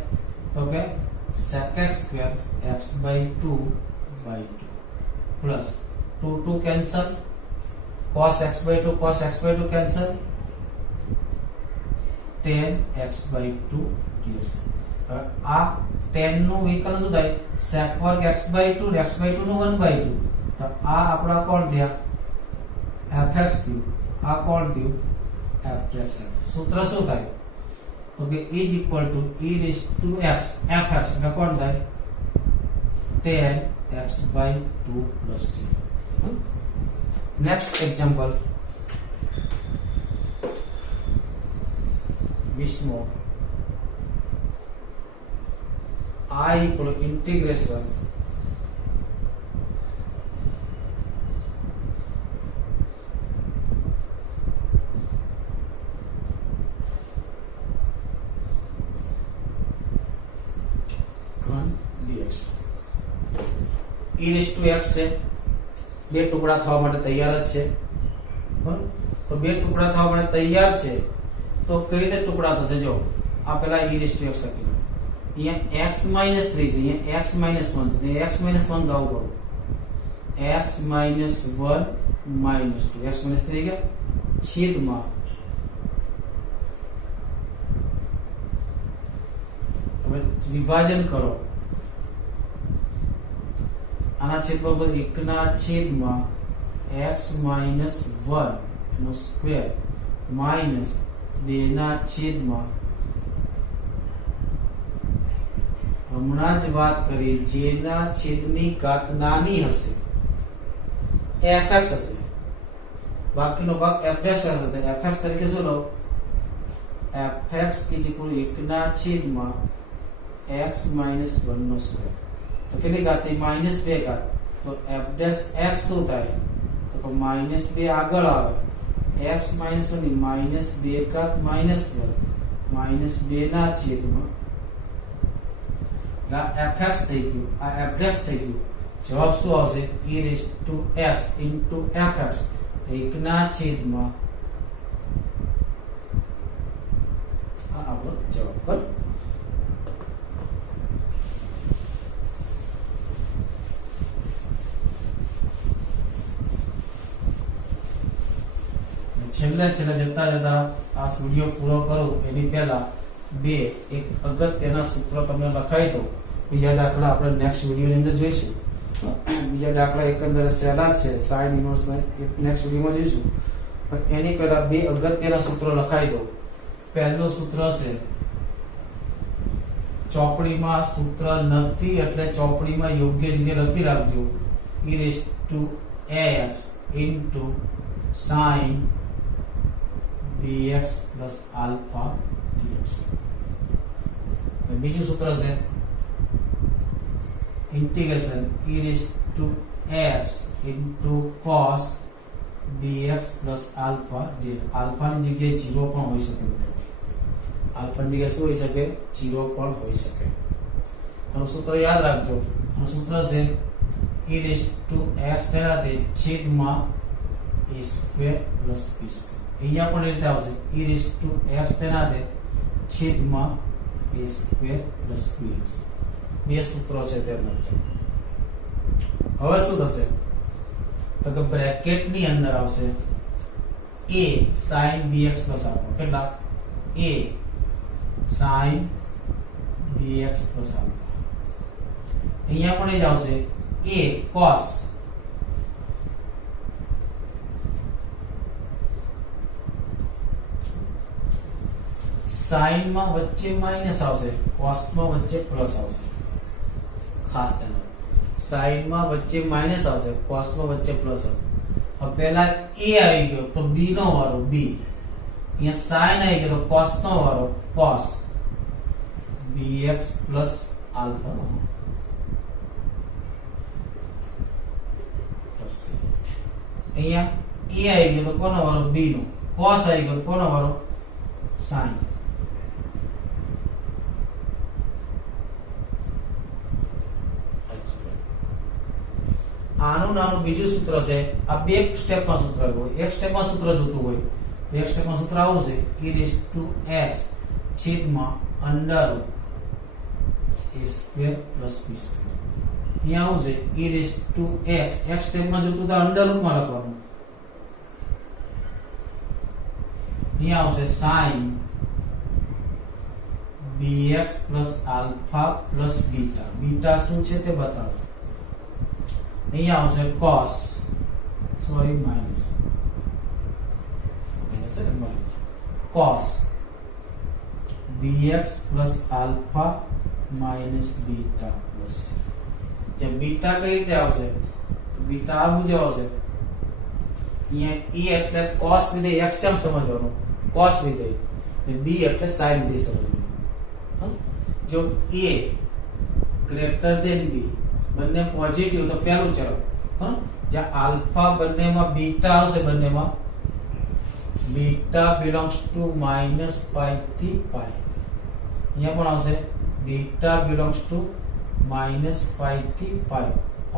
તો કે sec(x²) x/2 plus 2 cancel, cos x/2 cos x/2 cancel, tan x/2 dx. આ tan નું વિકલન શું થાય? sec² x/2 ને x/2 નું 1/2. તો આ આપણા કોણ થયા? fx થયું. આ કોણ થયું? f'(x). સૂત્ર શું થાય? તો કે e(x) fx એટલે કોણ થાય? tan x/2 + c. Next example 20 I = integration dx e(x) છે, બે ટુકડા થવા માટે તૈયાર જ છે. બરાબર. તો બે ટુકડા થવા માટે તૈયાર છે, તો કઈ રીતે ટુકડા થશે? જો આ પેલા e(x) લખી દો. અહીંયા x - 3 છે, અહીંયા x - 1 છે, x - 1 ગાવ કરો. x - 1 - 2 x - 3 ગયા છેદમાં હવે વિભાજન કરો. આના છેદમાં 1 ના છેદમાં x - 1 નો સ્ક્વેર માઇનસ 2 ના છેદમાં હમણાં જ વાત કરી જેના છેદની ઘાત નાની હશે એ fx હશે, બાકીનો ભાગ fx હશે. fx તરીકે શું લો? fx is equal to 1 ના છેદમાં x minus 1 નો સ્ક્વેર. તો કેટલી ઘાત થઈ? -2 ઘાત. તો f dash x શું થાય? તો -2 આગળ આવે, x minus 1 ની -2 ઘાત -1 -2 ના છેદમાં fx થઈ ગયું, આ fx થઈ ગયું. જવાબ શું આવશે? e raised to x into fx 1 ના છેદમાં આ આપણો જવાબ. બરાબર. છેલ્લે જતા આ વિડિયો પૂરો કરું એની પહેલા એક અગત્યના સૂત્ર તમને લખાઈ દઉં. બીજા દાખલા આપણે નેક્સ્ટ વિડિયોની અંદર જોઈશું. બીજા દાખલા એકંદરે સહેલા છે, sin ઇન્વર્સ એક નેક્સ્ટ વિડિયોમાં જોઈશું. પણ એની પહેલા બે અગત્યના સૂત્રો લખાઈ દઉં. પહેલું સૂત્ર છે, ચોપડીમાં સૂત્ર નથી એટલે ચોપડીમાં યોગ્ય જગ્યાએ લખી રાખજો. e raised to x into sin dx plus alpha dx. બીજું સૂત્ર છે integration e raised to x into cos dx plus alpha dx. alpha ની જગ્યાએ 0 પણ હોઈ શકે મિત્રો. alpha ની જગ્યાએ શું હોઈ શકે? 0 પણ હોઈ શકે. આનું સૂત્ર યાદ રાખજો. આનું સૂત્ર છે e raised to x તેનાથી છેદમાં a square plus b square. અહીંયા પણ રીતે આવશે e raised to x તેનાથી છેદમાં a square plus bx. બે સૂત્રો છે તે લખજો. હવે શું થશે? તો કે બ્રેકેટ ની અંદર આવશે a sin bx plus alpha. કેટલા? a sin bx plus alpha. અહીંયા પણ એ જ આવશે a cos sin માં વચ્ચે માઈનસ આવશે, cos માં વચ્ચે પ્લસ આવશે. ખાસ ધ્યાન રાખો. sin માં વચ્ચે માઈનસ આવશે, cos માં વચ્ચે પ્લસ આવશે. હવે પહેલા a આવી ગયો તો b નો વારો b. અહીંયા sin આવી ગયો તો cos નો વારો cos bx plus alpha plus c. અહીંયા a આવી ગયો તો કોનો વારો? b નો. cos આવી ગયો તો કોનો વારો? sin. આનું નાનું બીજું સૂત્ર છે. આ બે સ્ટેપમાં સૂત્ર હોય. એક સ્ટેપમાં સૂત્ર જોતું હોય, એક સ્ટેપમાં સૂત્ર આવું છે e raised to x છેદમાં under a square plus b square. અહીંયા આવું છે e raised to x. એક સ્ટેપમાં જોતું તો અંડર રૂપમાં લખવાનું. અહીંયા આવશે sin bx plus alpha plus beta. Beta શું છે તે બતાવો. અહીંયા આવશે cos, sorry minus, cos bx plus alpha minus beta plus c. જે બીટા કઈ રીતે આવશે? બીટા આ મુજબ આવશે. અહીંયા e એટલે cos વિધેય x એમ સમજવાનું, cos વિધેય, અને b એટલે sin વિધેય સમજવાનું. જો a ગ્રેટર ધેન b બંને પોઝિટિવ તો પહેલું ચલો. જ્યાં આલ્ફા બંનેમાં બીટા આવશે, બંનેમાં બીટા બિલોંગ્સ ટુ -π થી π. અહીંયા પણ આવશે બીટા બિલોંગ્સ ટુ -π થી π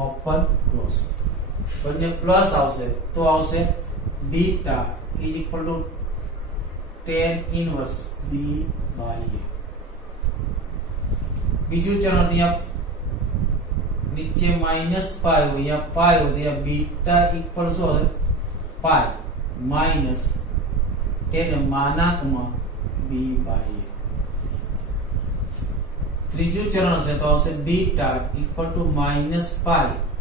ઓપન ક્લોઝ. બંને પ્લસ આવશે તો આવશે beta is equal to tan inverse b by a. બીજું ચરણ ત્યાં નીચે -π હોય, यहाँ π હોય, ત્યાં બીટા ઇક્વલ શું હશે? π માઈનસ tan માનાંકમાં b બાય a. ત્રીજું ચરણ છે તો આવશે beta equal to -π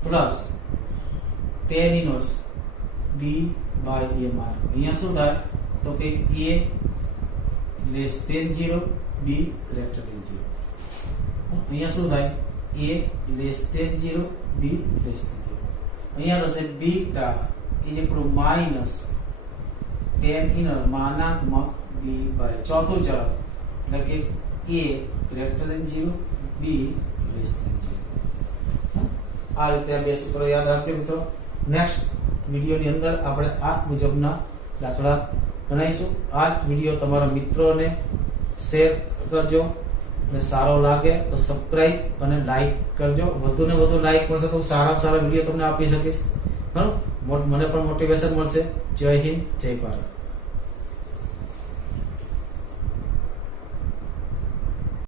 plus tan inverse b by a માનો. અહીંયા શું થાય તો કે a less than 0 b greater than 0. અહીંયા શું થાય a less than 0 b less than 0. અહીંયા થશે beta is equal to minus tan inverse માનાંકમાં b બાય ચોથું ચલ એટલે કે a greater than 0 b less than 0. આ રીતે આ બે સૂત્રો યાદ રાખજો મિત્રો. નેક્સ્ટ વિડિયોની અંદર આપણે આ મુજબના દાખલા બનાવીશું. આ વિડિયો તમારા મિત્રોને શેર કરજો અને સારો લાગે તો સબસ્ક્રાઇબ અને લાઈક કરજો. વધુ ને વધુ લાઈક મળશે તો સારા સારા વિડિયો તમને આપી શકીશ. બરાબર, મને પણ મોટિવેશન મળશે. જય હિન્દ, જય ભારત.